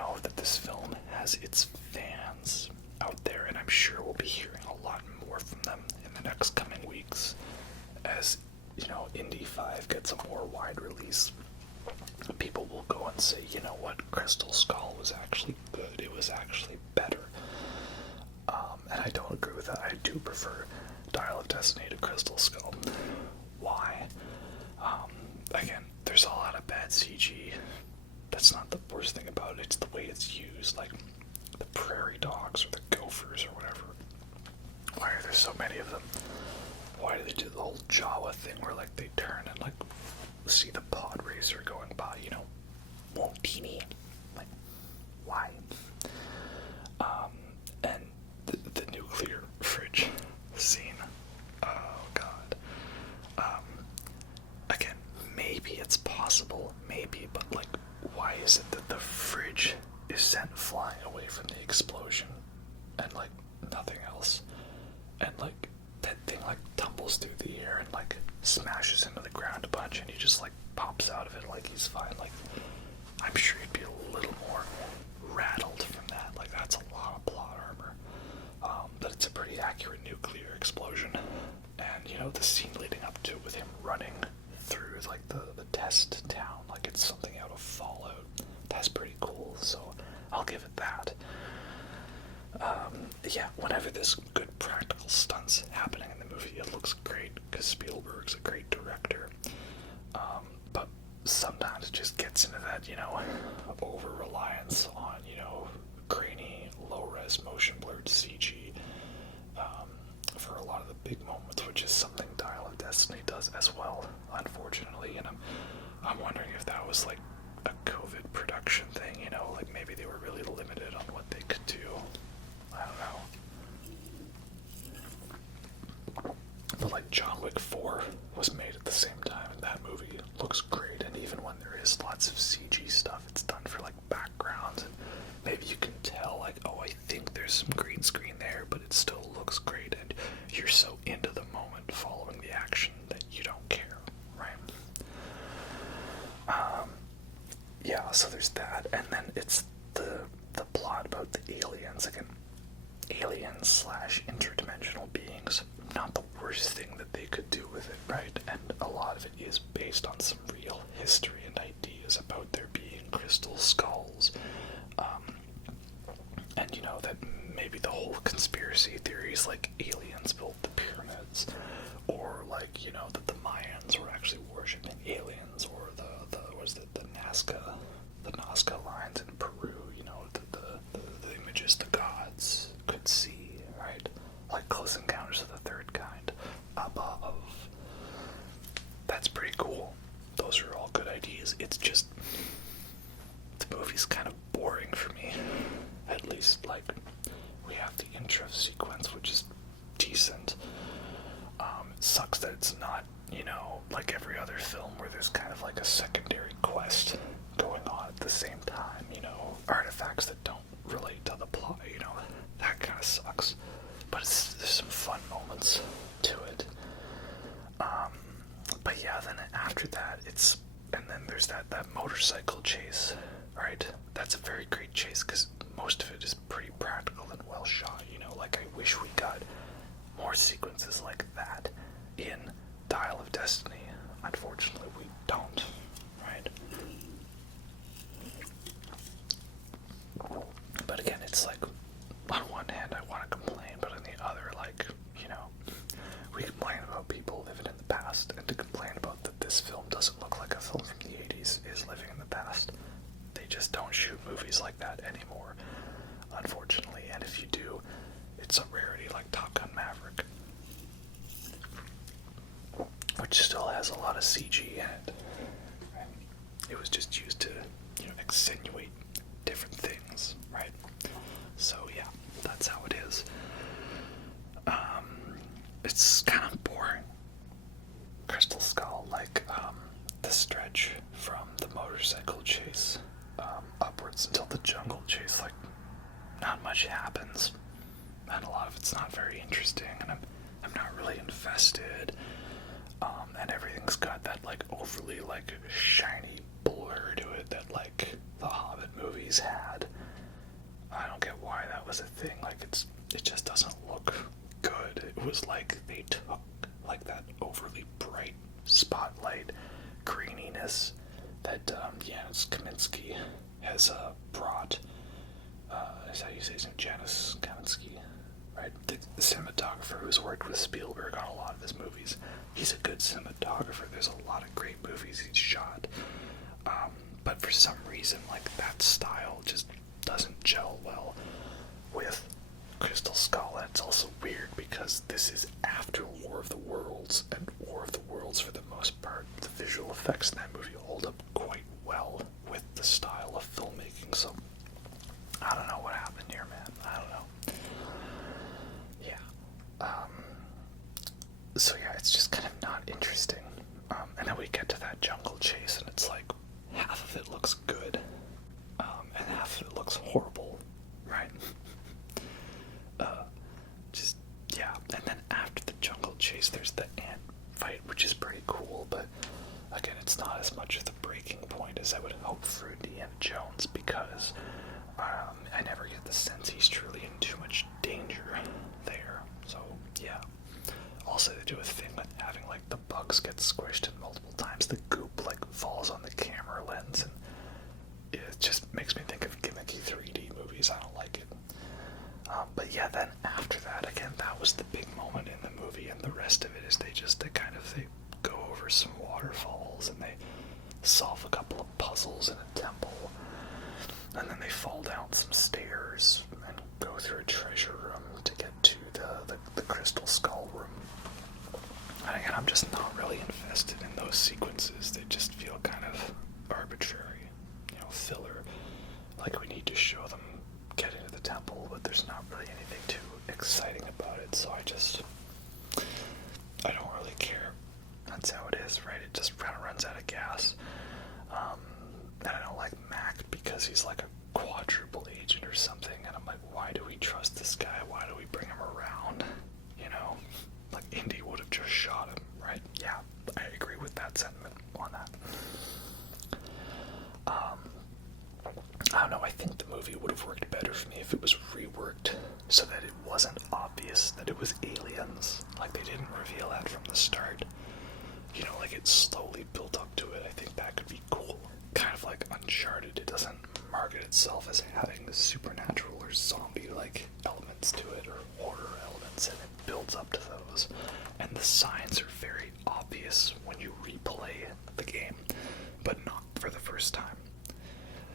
know that this film has its fans out there, and I'm sure we'll be hearing a lot more from them in the next coming weeks as, Indy 5 gets a more wide release. People will go and say, you know what, Crystal Skull was actually good, it was actually better. And I don't agree with that. I do prefer Dial of Destiny to Crystal Skull. Why? Again, there's a lot of bad CG. That's not the worst thing about it, it's the way it's used, like the prairie dogs or the gophers or whatever. Why are there so many of them? Why do they do the whole Jawa thing where like they turn and like see the pod racer going by, Montini? Like, why? And the nuclear fridge scene. Oh god. Again, maybe it's possible, maybe, but like, why is it that the fridge is sent flying away from the explosion and like nothing else? And like that thing like tumbles through the air and like smashes into the ground a bunch, and he just like pops out of it like he's fine. Like, I'm sure he'd be a little more rattled from that. Like, that's a lot of plot armor. But it's a pretty accurate nuclear explosion. And the scene leading up to it with him running through like the test town, like it's something out of Fallout. That's pretty cool, so I'll give it that. Yeah, whenever there's good practical stunts happening in the movie, it looks great, because Spielberg's a great director. But sometimes it just gets into that, over-reliance on, grainy, low-res, motion-blurred CG for a lot of the big moments, which is something Dial of Destiny does as well, unfortunately. And I'm wondering if that was like a COVID production thing, like maybe they were really limited on what they could do. I don't know. But like John Wick 4 was made at the same time, and that movie looks great, and even when there is lots of CG stuff, it's done for like backgrounds, and maybe you can tell like, oh, I think there's some green screen there, but it still looks great, and you're so into the moment following the action that you don't care, right? Yeah, so there's that, and then it's the plot about the aliens. Again, aliens / interdimensional beings, not the worst thing that they could do with it, right? And a lot of it is based on some real history and ideas about there being crystal skulls. And that maybe the whole conspiracy theories, like aliens built the pyramids, or like, that the Mayans were actually worshipping aliens, or the Nazca lines in Peru, the images the gods could see, right? Like Close Encounters of the Third Kind above. That's pretty cool. Those are all good ideas. It's just, the movie's kind of boring for me. At least, like, we have the intro sequence, which is decent. It sucks that it's not, like every other film where there's kind of like a secondary quest going on at the same time, artifacts that don't relate to the plot, that kind of sucks. But there's some fun moments to it. But yeah, then after that, and then there's that motorcycle chase, right? That's a very great chase, because most of it is pretty practical and well shot, like I wish we got more sequences like that in Dial of Destiny. Unfortunately, we don't, right? But again, it's like, on one hand, I want to complain, but on the other, like, we complain about people living in the past, and to complain about that this film doesn't look like a film from the 80s is living in the past. They just don't shoot movies like that anymore, unfortunately, and if you do, it's a rarity, like Top Gun Maverick, which still has a lot of CG in it. It was just used to, accentuate different things, right? So yeah, that's how it is. It's kind of boring. Crystal Skull, like, the stretch from the motorcycle chase upwards until the jungle chase, like, not much happens, and a lot of it's not very interesting, and I'm not really invested. And everything's got that like overly like shiny blur to it that like the Hobbit movies had. was a thing. Like, it just doesn't look good. It was like they took like that overly bright spotlight greeniness that Janusz Kaminski has brought. Is how you say his name? Janusz Kaminski, right? The cinematographer who's worked with Spielberg on a lot of his movies. He's a good cinematographer. There's a lot of great movies he's shot. But for some reason, like, that style just doesn't gel well with Crystal Skull. And it's also weird because this is after War of the Worlds, and War of the Worlds, for the most part, the visual effects in that movie hold up quite well with the style of filmmaking. So I don't know what happened here, man. I don't know. Yeah. So yeah, it's just kind of not interesting. And then we get to that jungle chase, and it's like half of it looks good, and half of it looks horrible, right? Just yeah. And then after the jungle chase, there's the ant fight, which is pretty cool, but again, it's not as much of the breaking point as I would hope for Indiana Jones, because I never get the sense he's truly in too much danger there. So yeah. Also, they do a thing with having like the bugs get squished and multiple times the goop like falls on the camera lens, and it just makes me think of gimmicky 3D movies. I don't like it. But yeah, then after that, again, that was the big moment in the movie, and the rest of it is they go over some waterfalls, and they solve a couple of puzzles in a temple, and then they fall down some stairs and go through a treasure room to get to the Crystal Skull room. And again, I'm just not really invested in those sequences. They just feel kind of arbitrary, filler. Like, we need to show them get into the temple, but there's not really anything too exciting about it, so I don't really care. That's how it is, right? It just kind of runs out of gas. And I don't like Mac because he's like a quadruple agent or something, and I'm like, why do we trust this guy? Why do we bring him around? Like, Indy would have just shot him, right? Yeah, I agree with that sentiment on that. I don't know, I think the movie would have worked better for me if it was reworked so that it wasn't obvious that it was aliens. Like, they didn't reveal that from the start. Like, it slowly built up to it. I think that could be cool. Kind of like Uncharted. It doesn't market itself as having supernatural or zombie-like elements to it, or horror elements, and it builds up to those. And the signs are very obvious when you replay the game, but not for the first time.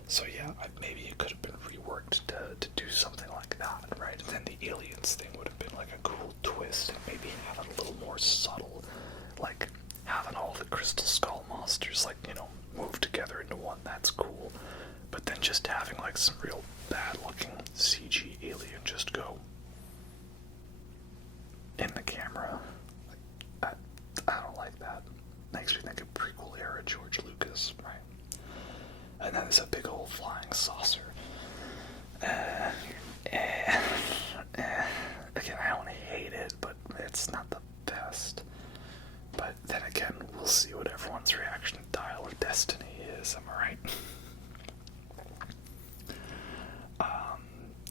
So yeah, maybe it could have been reworked to do something like that, right? And then the aliens thing would have been like a cool twist, and maybe have it a little more subtle, like having all the Crystal Skull monsters, like, move together into one. That's cool. But then just having like some real bad looking CG alien just go in the camera, I don't like that. Makes me think of prequel era George Lucas, right? And then there's a big old flying saucer. Again, I don't hate it, but it's not the best. But then again, we'll see what everyone's reaction to Dial of Destiny is, am I right?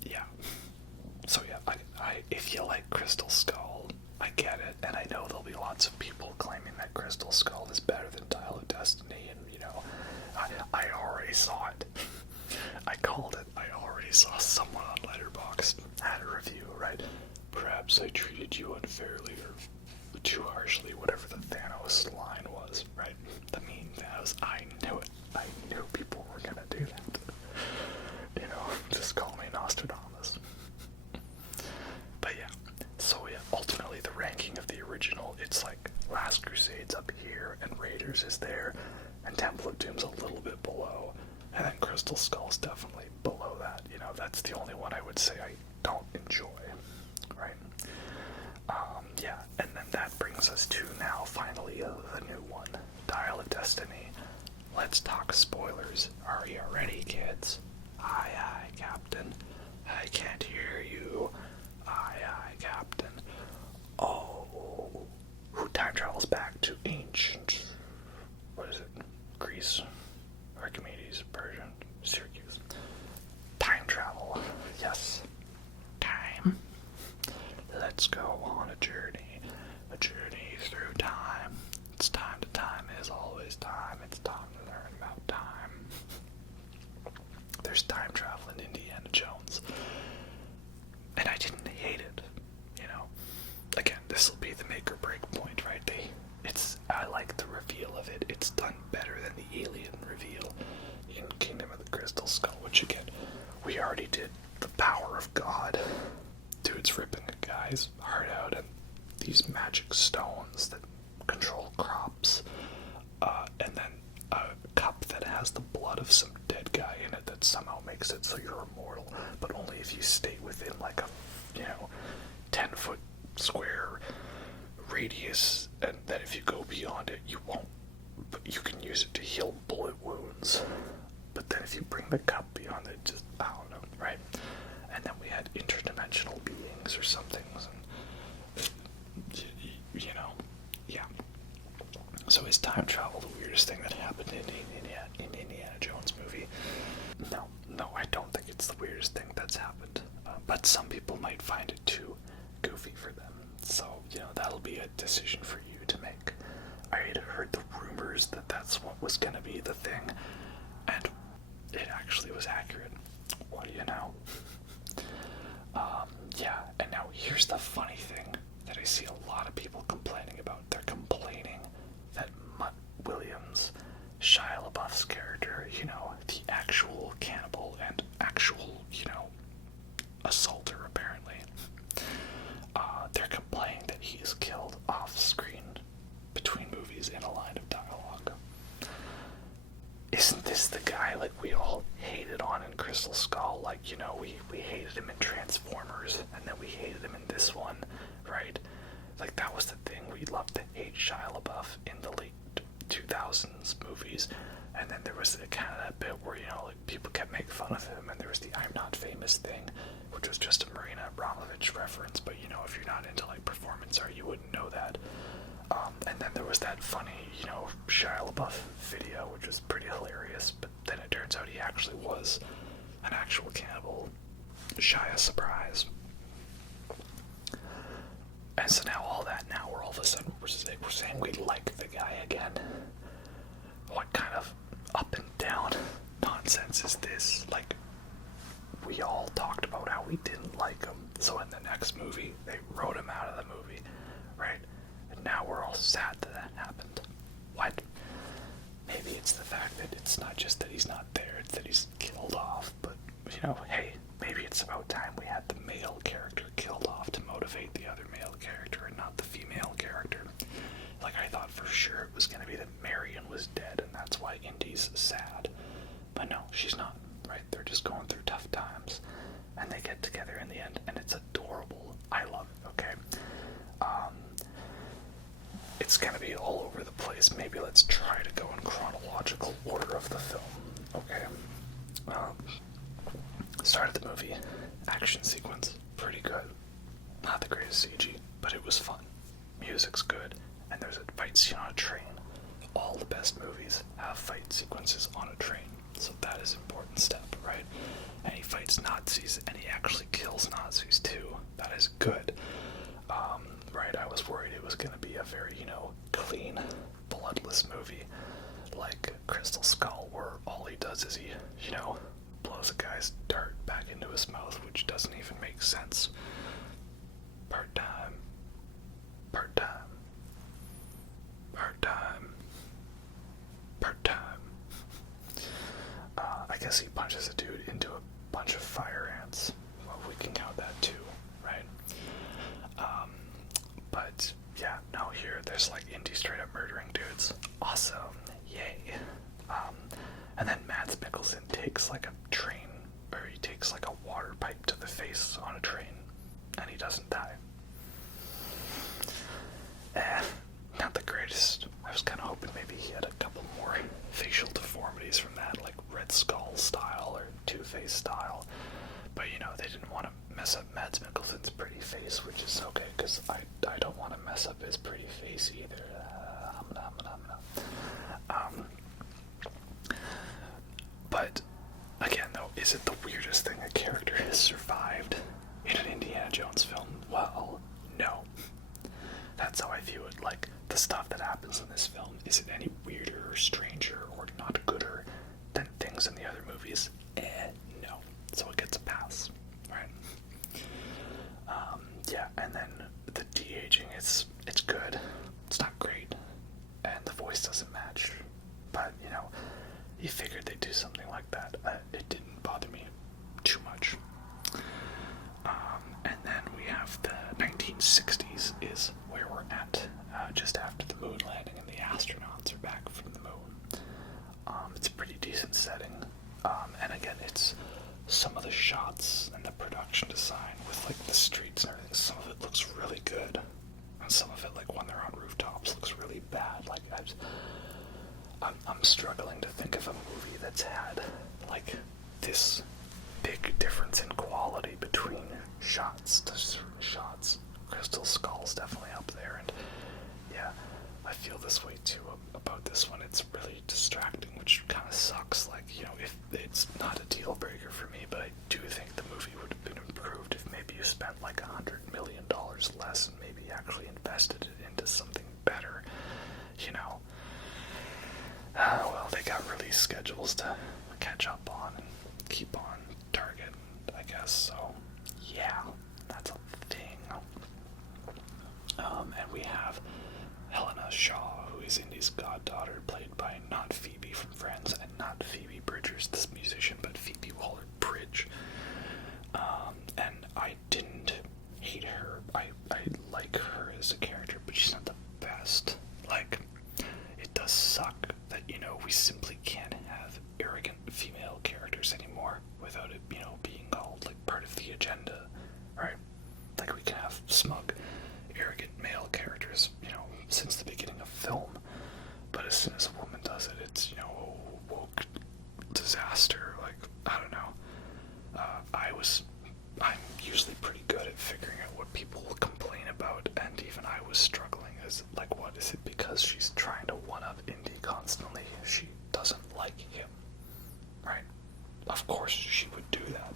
Yeah. So yeah, I if you like Crystal Skull, I get it, and I know there'll be lots of people claiming that Crystal Skull is better than Dial of Destiny, and I already saw it. I called it. I already saw someone on Letterboxd had a review, right? Perhaps I treated you unfairly or too harshly, whatever the Thanos line was, right? The mean Thanos. I knew it. I knew people were gonna do that. Just call me Nostradamus. But yeah, so yeah, ultimately the ranking of the original, it's like Last Crusade's up here, and Raiders is there, and Temple of Doom's a little bit below, and then Crystal Skull's definitely below that. That's the only one I would say I don't enjoy, right? Yeah, and then that brings us to now, finally, the new one, Dial of Destiny. Let's talk spoilers. Are you ready, kids? Aye, aye, Captain. I can't hear you. Aye, aye, Captain. Oh, who time travels back to ancient, what is it, Greece, Archimedes, Persian, Syracuse. Time travel, yes. this will be the make or break point, right? I like the reveal of it. It's done better than the alien reveal in Kingdom of the Crystal Skull, which again, we already did the power of God. Dude's ripping a guy's heart out, and these magic stones that control crops, and then a cup that has the blood of some dead guy in it that somehow makes it so you're immortal, but only if you stay within like a 10-foot square radius, and that if you go beyond it you won't, but you can use it to heal bullet wounds. But then if you bring the cup beyond it, just, I don't know, right? And then we had interdimensional beings or something, and, yeah. So is time travel the weirdest thing that happened in Indiana Jones movie? No, I don't think it's the weirdest thing that's happened. But some people might find it too goofy for them. So, that'll be a decision for you to make. I had heard the rumors that that's what was going to be the thing, and it actually was accurate. What do you know? Yeah, and now here's the funny thing that I see a lot of people complaining about. They're complaining that Mutt Williams, Shia LaBeouf's character, the actual cannibal and actual, assaulter apparently, they're complaining that he is killed off screen between movies in a line of dialogue. Isn't this the guy like we all hated on in Crystal Skull? Like, we hated him in Transformers, and then we hated him in this one, right? Like, that was the thing. We loved to hate Shia LaBeouf in the late 2000s movies, and then there was kind of that bit where, people kept making fun of him, and there was the I'm Not Famous thing, which was just a Marina Abramovich reference, but, if you're not into, like, performance art, you wouldn't know that. And then there was that funny, Shia LaBeouf video, which was pretty hilarious, but then it turns out he actually was an actual cannibal. Shia surprise. And so now we're all of a sudden, we're saying we like the guy again. What kind of up and down nonsense is this? Like, we all talked about how we didn't like him, so in the next movie, they wrote him out of the movie, right? And now we're all sad that happened. What? Maybe it's the fact that it's not just that he's not there, it's that he's killed off, but, hey, maybe it's about time we had the male character killed off to motivate the other male character and not the female character. Like, I thought for sure it was going to be that Marion was dead, and that's why Indy's sad. But no, she's not, right? They're just going through tough times, and they get together in the end, and it's adorable. I love it, okay? It's going to be all over the place. Maybe let's try to go in chronological order of the film, okay? Start of the movie, action sequence, pretty good. Not the greatest CG, but it was fun. Music's good, and there's a fight scene on a train. All the best movies have fight sequences on a train, so that is an important step, right? And he fights Nazis, and he actually kills Nazis too. That is good. Right, I was worried it was going to be a very, clean, bloodless movie, like Crystal Skull, where all he does is he, blows a guy's dart back into his mouth, which doesn't even make sense. Part-time. I guess he punches a dude into a bunch of fire ants. Well, we can count that too, right? But yeah, no, here there's like Indy straight up murdering dudes. Awesome, yay. And then Mads Mikkelsen takes like a train, or he takes like a water pipe to the face on a train, and he doesn't die. Not the greatest. I was kind of hoping maybe he had a couple more facial deformities from that, like Red Skull style or Two-Face style. But, they didn't want to mess up Mads Mikkelsen's pretty face, which is okay, because I don't want to mess up his pretty face either. But, again, though, is it the weirdest thing a character has survived in an Indiana Jones film? Well, no. That's how I view it. Like, the stuff that happens in this film, is it any weirder or stranger or not gooder than things in the other movies? No. So it gets a pass, right? Yeah, and then the de-aging, it's good. It's not great, and the voice doesn't match. But you figured they'd do something like that. It didn't bother me too much. And then we have the 1960s is where we're at, just after the moon landing and the astronauts are back from the moon. It's a pretty decent setting, and again, it's some of the shots and the production design with like the streets and everything. Some of it looks really good, and some of it, like when they're on rooftops, looks really bad. Like I'm struggling to think of a movie that's had like this big difference in quality between shots to certain shots. Crystal Skull's definitely up there, and yeah, I feel this way too about this one. It's really distracting, which kind of sucks. Like, if it's not a deal breaker for me, but I do think the movie would have been improved if maybe you spent like $100 million less and maybe actually invested it into something better. Well, they got release schedules to catch up on and keep on target, I guess. So, yeah, that's a thing. And we have Helena Shaw, who is Indy's goddaughter, played by not Phoebe from Friends and not Phoebe Bridgers, this musician, but Phoebe Waller-Bridge. And I didn't hate her. I like her as a character, but she's not the best. Like, it does suck that, we simply can't have arrogant female characters anymore without it, being called, like, part of the agenda, right? Like, we can have smug, arrogant male characters, since the beginning of film, but as soon as a woman does it, it's, woke disaster. Like, I don't know. I'm usually pretty good at figuring out what people complain about, and even I was struggling as, like, what is it because she's trying to one-up Indy constantly? She doesn't like him, right? Of course she would do that,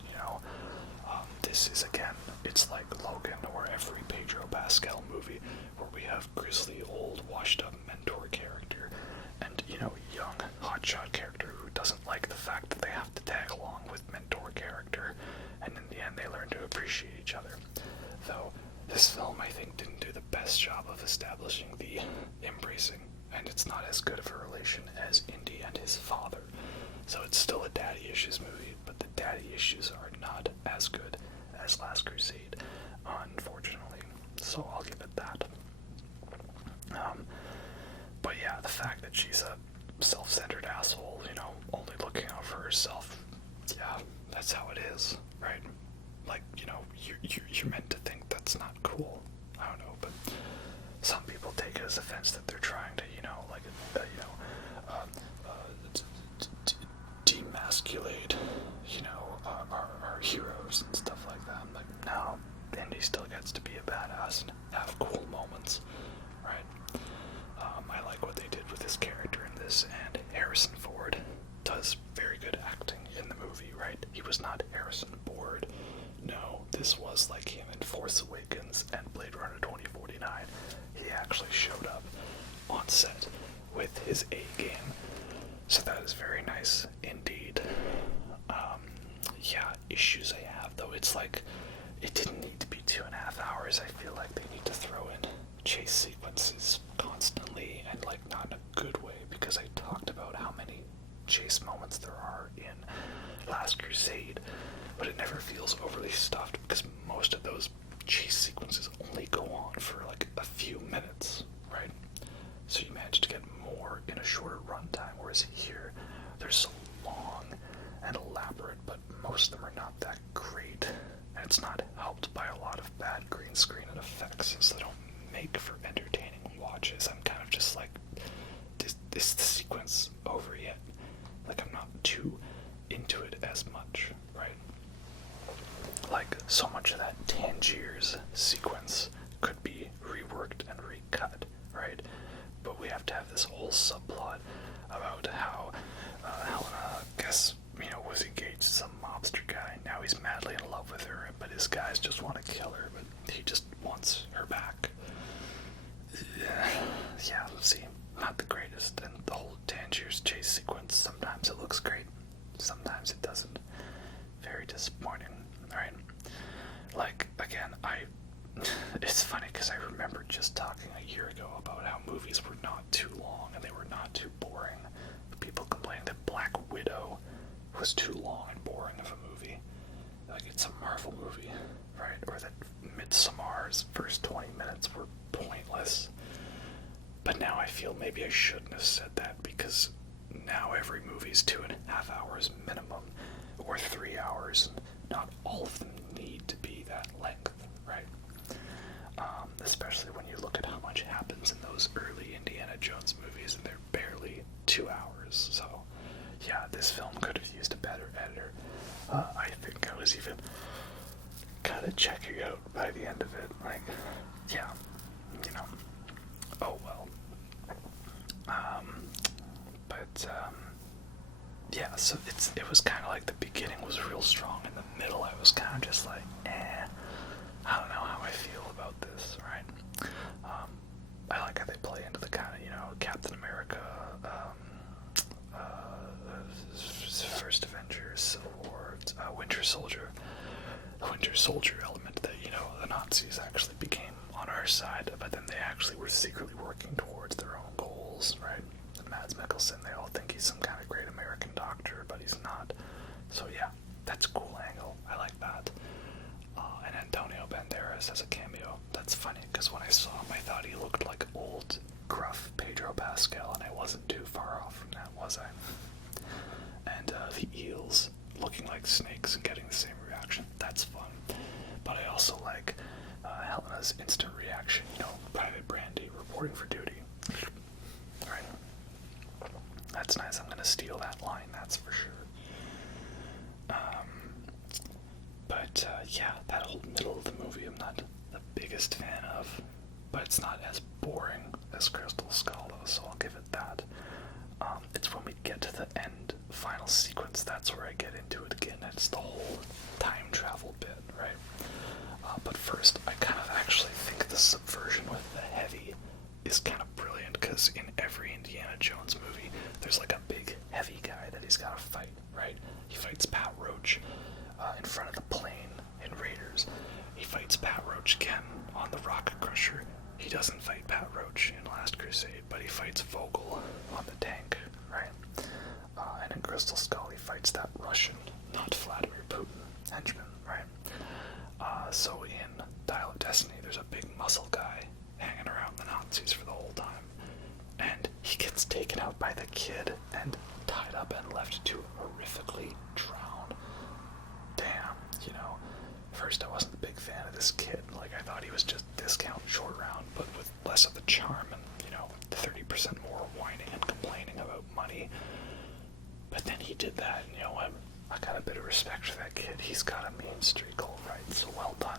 This is, again, it's like Logan or every Pedro Pascal movie where we have grizzly, old, washed-up mentor character and, young, hotshot character who doesn't like the fact that they have to tag along with mentor character, and in the end they learn to appreciate each other. Though, this film, I think, didn't do the best job of establishing the embracing, and it's not as good of a relation as Indy and his father. So it's still a daddy issues movie, but the daddy issues are not as good as Last Crusade, unfortunately. So I'll give it that. But yeah, the fact that she's a self-centered asshole, only looking out for herself, yeah, that's how it is, right? Like, you're meant to think that's not cool. I don't know, but some people take it as offense that they're trying to, demasculate, our heroes and stuff like that. I'm like, no, Indy still gets to be a badass and have cool moments, right? I like what they did with his character in this, and Harrison Ford does very good acting in the movie, right? He was not Harrison Ford. No, this was like him in Force Awakens and Blade Runner 2049. He actually showed up on set with his A game. So that is very nice indeed. Yeah, issues I have though, it's like, it didn't need to be 2.5 hours. I feel like they need to throw in chase sequences constantly, and like not in a good way, because I talked about how many chase moments there are in Last Crusade, but it never feels overly stuffed because most of those chase sequences only go on for like a few minutes, right? So you manage to get more in a shorter runtime, whereas here they're so long and elaborate, but most of them are not that great, and it's not helped by a lot of bad green screen and effects, so they don't make for entertaining watches. I'm kind of just like, is the sequence over yet? Like, I'm not too into it as much, right? Like, so much of that Tangiers sequence could be reworked and recut, right? But we have to have this whole subplot about how Helena, guess, was engaged to some mobster guy. Now he's madly in love with her, but his guys just want to kill her, but he just wants her back. Yeah, see, not the greatest. And the whole Tangiers chase sequence, sometimes it looks great, sometimes it doesn't. Very disappointing, right? Like, again, it's funny because I remember just talking a year ago about how movies were not too long and they were not too boring. People complained that Black Widow was too long and boring of a movie. Like, it's a Marvel movie, right? Or that Midsommar's first 20 minutes were pointless. But now I feel maybe I shouldn't have said that, because now every movie's 2.5 hours minimum, or 3 hours. Not all of them need to be that length, right? Especially when you look at how much happens in those early Indiana Jones movies, and they're barely 2 hours. So, yeah, this film could have used a better editor. I think I was even kind of checking out by the end of it. Like, yeah, you know, oh well. Yeah, so it was kind of like the beginning was real strong. In the middle, I was kind of just like, I don't know how I feel about this, right? I like how they play into the kind of, Captain America, First Avengers, Civil War, Winter Soldier. The Winter Soldier element that, the Nazis actually became on our side, but then they actually were secretly working towards their own goals, right? And Mads Mikkelsen, they all think he's some kind of great American doctor, but he's not. So yeah, that's a cool angle. I like that. And Antonio Banderas has a cameo. That's funny, because when I saw him, I thought he looked like old, gruff Pedro Pascal, and I wasn't too far off from that, was I? And the eels looking like snakes and getting the same reaction. That's fun. But I also like Helena's instant reaction, Private Brandy reporting for duty. Right? That's nice. I'm going to steal that line, that's for sure. Yeah, that whole middle of the movie I'm not the biggest fan of, but it's not as boring as Crystal Skull, though, so I'll give it that. It's when we get to the end, final sequence, that's where I get into it again. It's the whole time travel bit, right? But first, I kind of actually think the subversion with the heavy is kind of brilliant, because in every Indiana Jones movie, there's like a big heavy guy that he's got to fight, right? He fights Pat Roach in front of the plane in Raiders. He fights Pat Roach again on the Rocket Crusher. He doesn't fight Pat Roach in Last Crusade, but he fights Vogel on the tank, right? And in Crystal Skull, he fights that Russian, not Vladimir Putin, henchman, right? So in Dial of Destiny, there's a big muscle guy hanging around the Nazis for the whole time. And he gets taken out by the kid and tied up and left to horrifically drown. Damn, first I wasn't a big fan of this kid. Like, I thought he was just discount short round, but with less of the charm and, 30% more whining and complaining about money. But then he did that, and I got a bit of respect for that kid. He's got a mean streak, all right, so well done.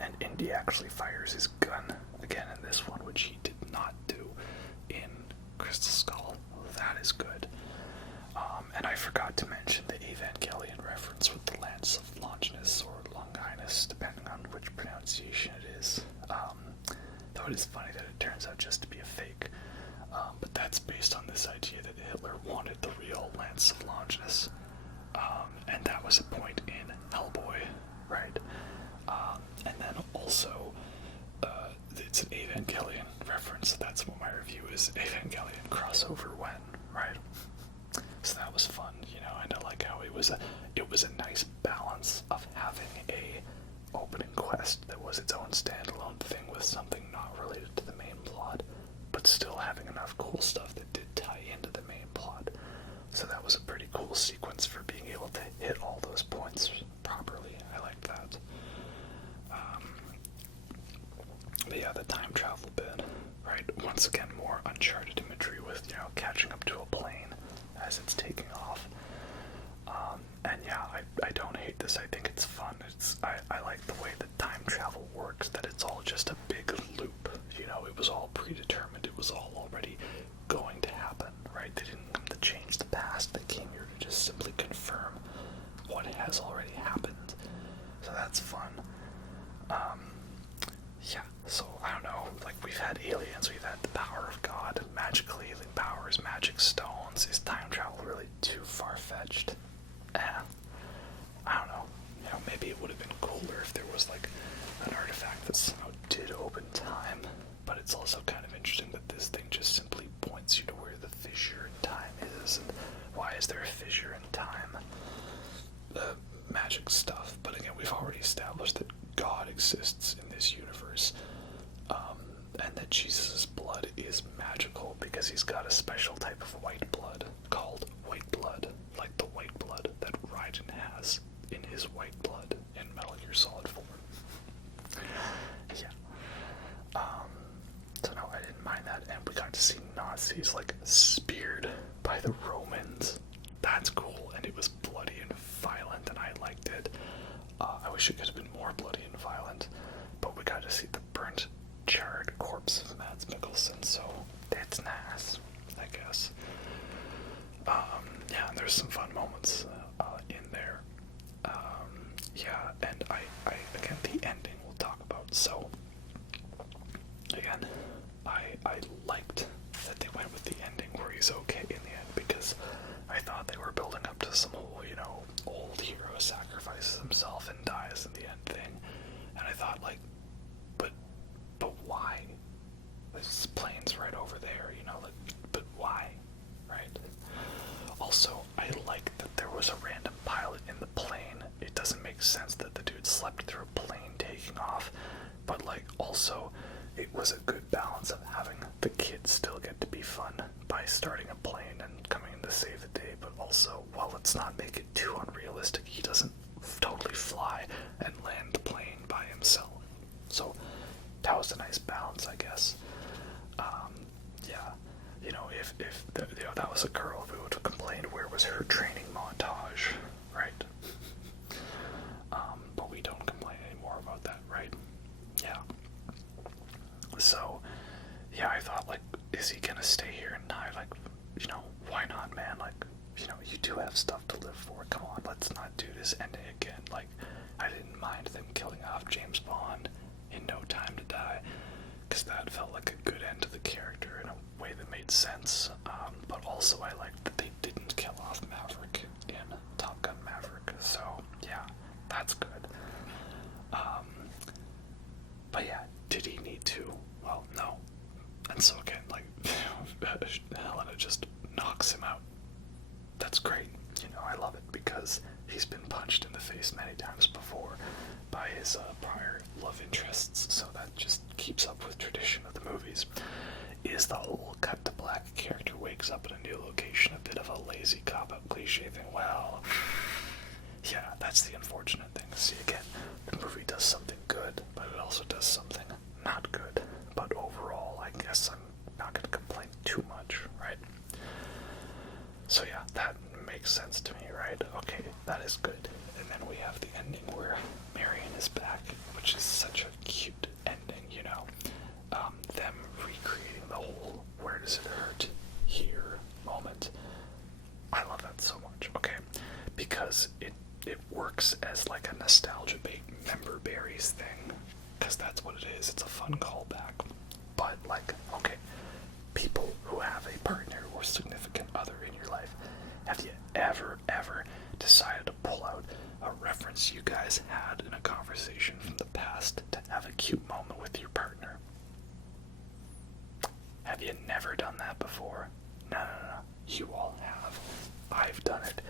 And Indy actually fires his gun again in this one, which he did not do in Crystal Skull. That is good. And I forgot to mention the Evangelion reference with the Lance of Longinus, or Longinus, depending on which pronunciation it is. Though it is funny that it turns out just to be a fake. But that's based on this idea that Hitler wanted the real Lance of Longinus. And that was a point in Hellboy, right? And then also, it's an Evangelion reference. That's what my review is. Evangelion crossover when, right? So that was fun, and I like how it was a nice balance of having a opening quest that was its own standalone thing with something not related to the main plot, but still having enough cool stuff that did tie into the main plot. So that was a pretty cool sequence for being able to hit all those points properly. I liked that. But yeah, the time travel bit, right? Once again, more Uncharted imagery with, catching up to a plane as it's taking off. And yeah, I don't hate this. I think it's fun. I like the way that time travel works, that it's all just a big loop. It was all predetermined. It was all already going to happen, right? They didn't come to change the past. They came here to just simply confirm what has already happened. So that's fun. Yeah, so I don't know, like, we've had aliens, we've had the power of God, magically alien powers, magic stones. Is time travel really too far-fetched? I don't know. Maybe it would have been cooler if there was, like, an artifact this somehow did open time, but it's also kind of interesting that this thing just simply points you to where the fissure in time is, and why is there a fissure in time? Magic stuff, but again, we've already established that God exists in this universe, and that Jesus' blood is magical because he's got a special type of white blood called white blood, like the white blood that Raiden has in his white blood in Metal Gear Solid 4. Yeah. So no, I didn't mind that, and we got to see Nazis like speared by the Romans. That's cool, and it was bloody and violent, and I liked it. I wish it could have been more bloody and violent, but we got to see the burnt, charred corpse of Mads Mikkelsen, so that's nice, I guess. Yeah, there's some fun moments in there. Yeah, and I again, the ending we'll talk about. So, again, I liked that they went with the ending where he's okay in the end, because I thought they were building up to some whole, old hero sacrifices himself and dies in the end thing. And I thought, like, but why? This plane's right over there, but why? Right? Also, I like that there was a random pilot in the plane. It doesn't make sense that the dude slept through a plane taking off, but, like, also, it was a good balance of having the kids still get to be fun by starting a plane and coming in to save the day, but also, well, let's not make it too unrealistic. He doesn't totally fly and land the plane by himself. So, that was a nice balance, I guess. Yeah, if that was a girl, if we would have complained, where was her training montage, right? But we don't complain anymore about that, right? Yeah. So, yeah, I thought, like, is he gonna stay here and die? Like, why not, man? Like, you do have stuff to live for. Come on, let's not do this ending again. Like, I didn't mind them killing off James Bond in No Time to Die, because that felt like a good end to the character in a way that made sense. But also I liked that they didn't kill off Maverick in Top Gun Maverick. So, yeah, that's good. But yeah, did he need to? Well, no. And so again, like, Helena just knocks him out. That's great. I love it, because he's been punched in the face many times before by his prior love interests, so that just keeps up with tradition of the movies. Is the whole cut to black character wakes up in a new location a bit of a lazy cop-out cliche thing? Well, yeah, that's the unfortunate thing. See, again, the movie does something good, but it also does something not good. But overall, I guess I'm not going to complain too much, right? So yeah, that makes sense to me, right? Okay, that is good. And then we have the ending where Marion is back, which is such a cute ending, them recreating the whole "where does it hurt here" moment. I love that so much, okay? Because it works as like a nostalgia bait member berries thing, because that's what it is. It's a fun callback. But, like, okay, people who have a partner or significant other in your life, have you ever decided to pull out a reference you guys had in a conversation from the past to have a cute moment with your partner? Have you never done that before? No. You all have. I've done it.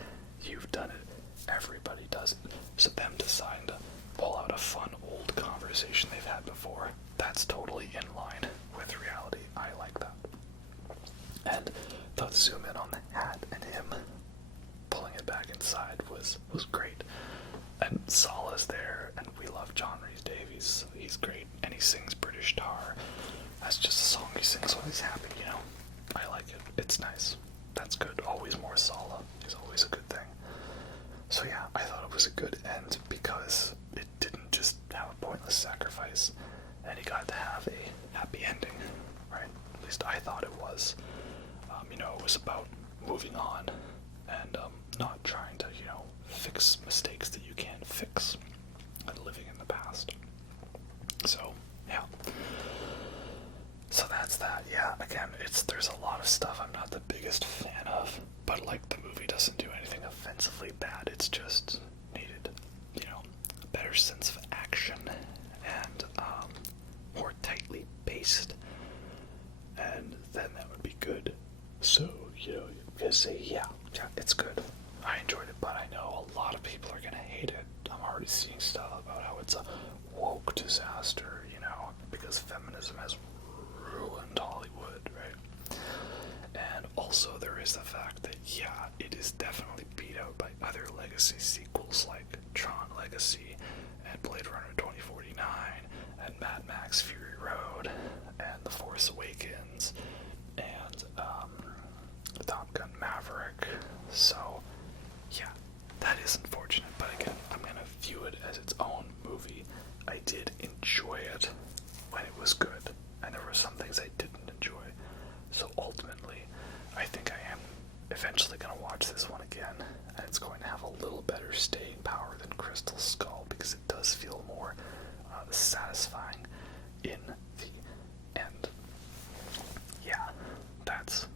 You've done it. Everybody does it. So them deciding to pull out a fun old conversation they've had before, that's totally in line with reality. I like that. And the zoom in on the hat and him pulling it back inside was great. And Salah's there, and we love John Rhys Davies, so he's great, and he sings British Tar. That's just a song he sings when he's happy, I like it. It's nice. That's good. Always more Salah is always a good thing. So yeah, I thought it was a good end because it didn't just have a pointless sacrifice, and he got to have a happy ending, right? At least I thought it was. It was about moving on and not trying to, fix mistakes that you can't fix and living in the past. So, yeah. So that's that. Yeah, again, there's a lot of stuff I'm not the biggest fan of, but, like, the movie doesn't do anything offensively bad. It's just needed, a better sense of action and, because feminism has ruined Hollywood, right? And also there is the fact that, yeah, it is definitely beat out by other legacy sequels like Tron Legacy and Blade Runner 2049 and Mad Max Fury Road and The Force Awakens and Top Gun Maverick. So, yeah, that is unfortunate, but again, I'm going to view it as its own movie. I did enjoy it when it was good, and there were some things I didn't enjoy. So ultimately, I think I am eventually going to watch this one again, and it's going to have a little better staying power than Crystal Skull, because it does feel more satisfying in the end. Yeah, that's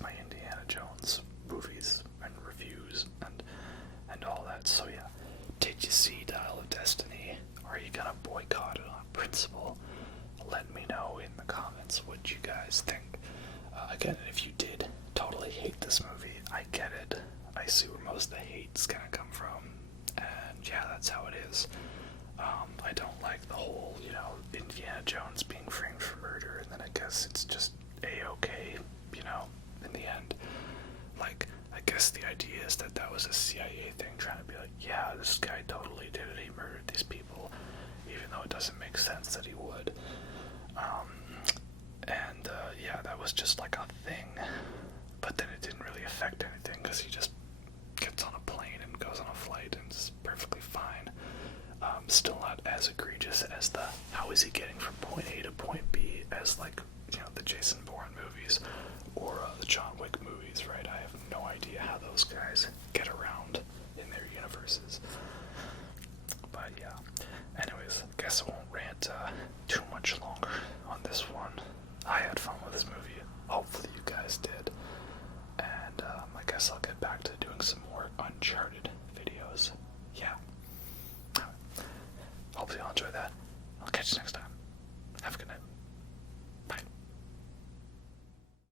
my Indiana Jones movies and reviews and all that. So yeah, did you see Dial of Destiny? Are you gonna boycott it on principle? Let me know in the comments what you guys think. Again, if you did totally hate this movie, I get it. I see where most of the hate's gonna come from, and yeah, that's how it is. I don't like the whole, Indiana Jones being framed for murder, and then I guess it's just A-okay, in the end. Like, I guess the idea is that was a CIA thing, trying to be like, yeah, this guy totally did it, he murdered these people, even though it doesn't make sense that he would. Yeah, that was just like a thing, but then it didn't really affect anything, because he just gets on a plane and goes on a flight, and it's perfectly fine. Still not as egregious as the how is he getting from point A to point B as, like, the Jason Bourne movies or the John Wick movies, right? I have no idea how those guys get around in their universes. But yeah, anyways, guess I won't rant too much longer on this one. I had fun with this movie. Hopefully you guys did. And I guess I'll get back to doing some more Uncharted videos. Yeah. Hopefully you'll enjoy that. I'll catch you next time.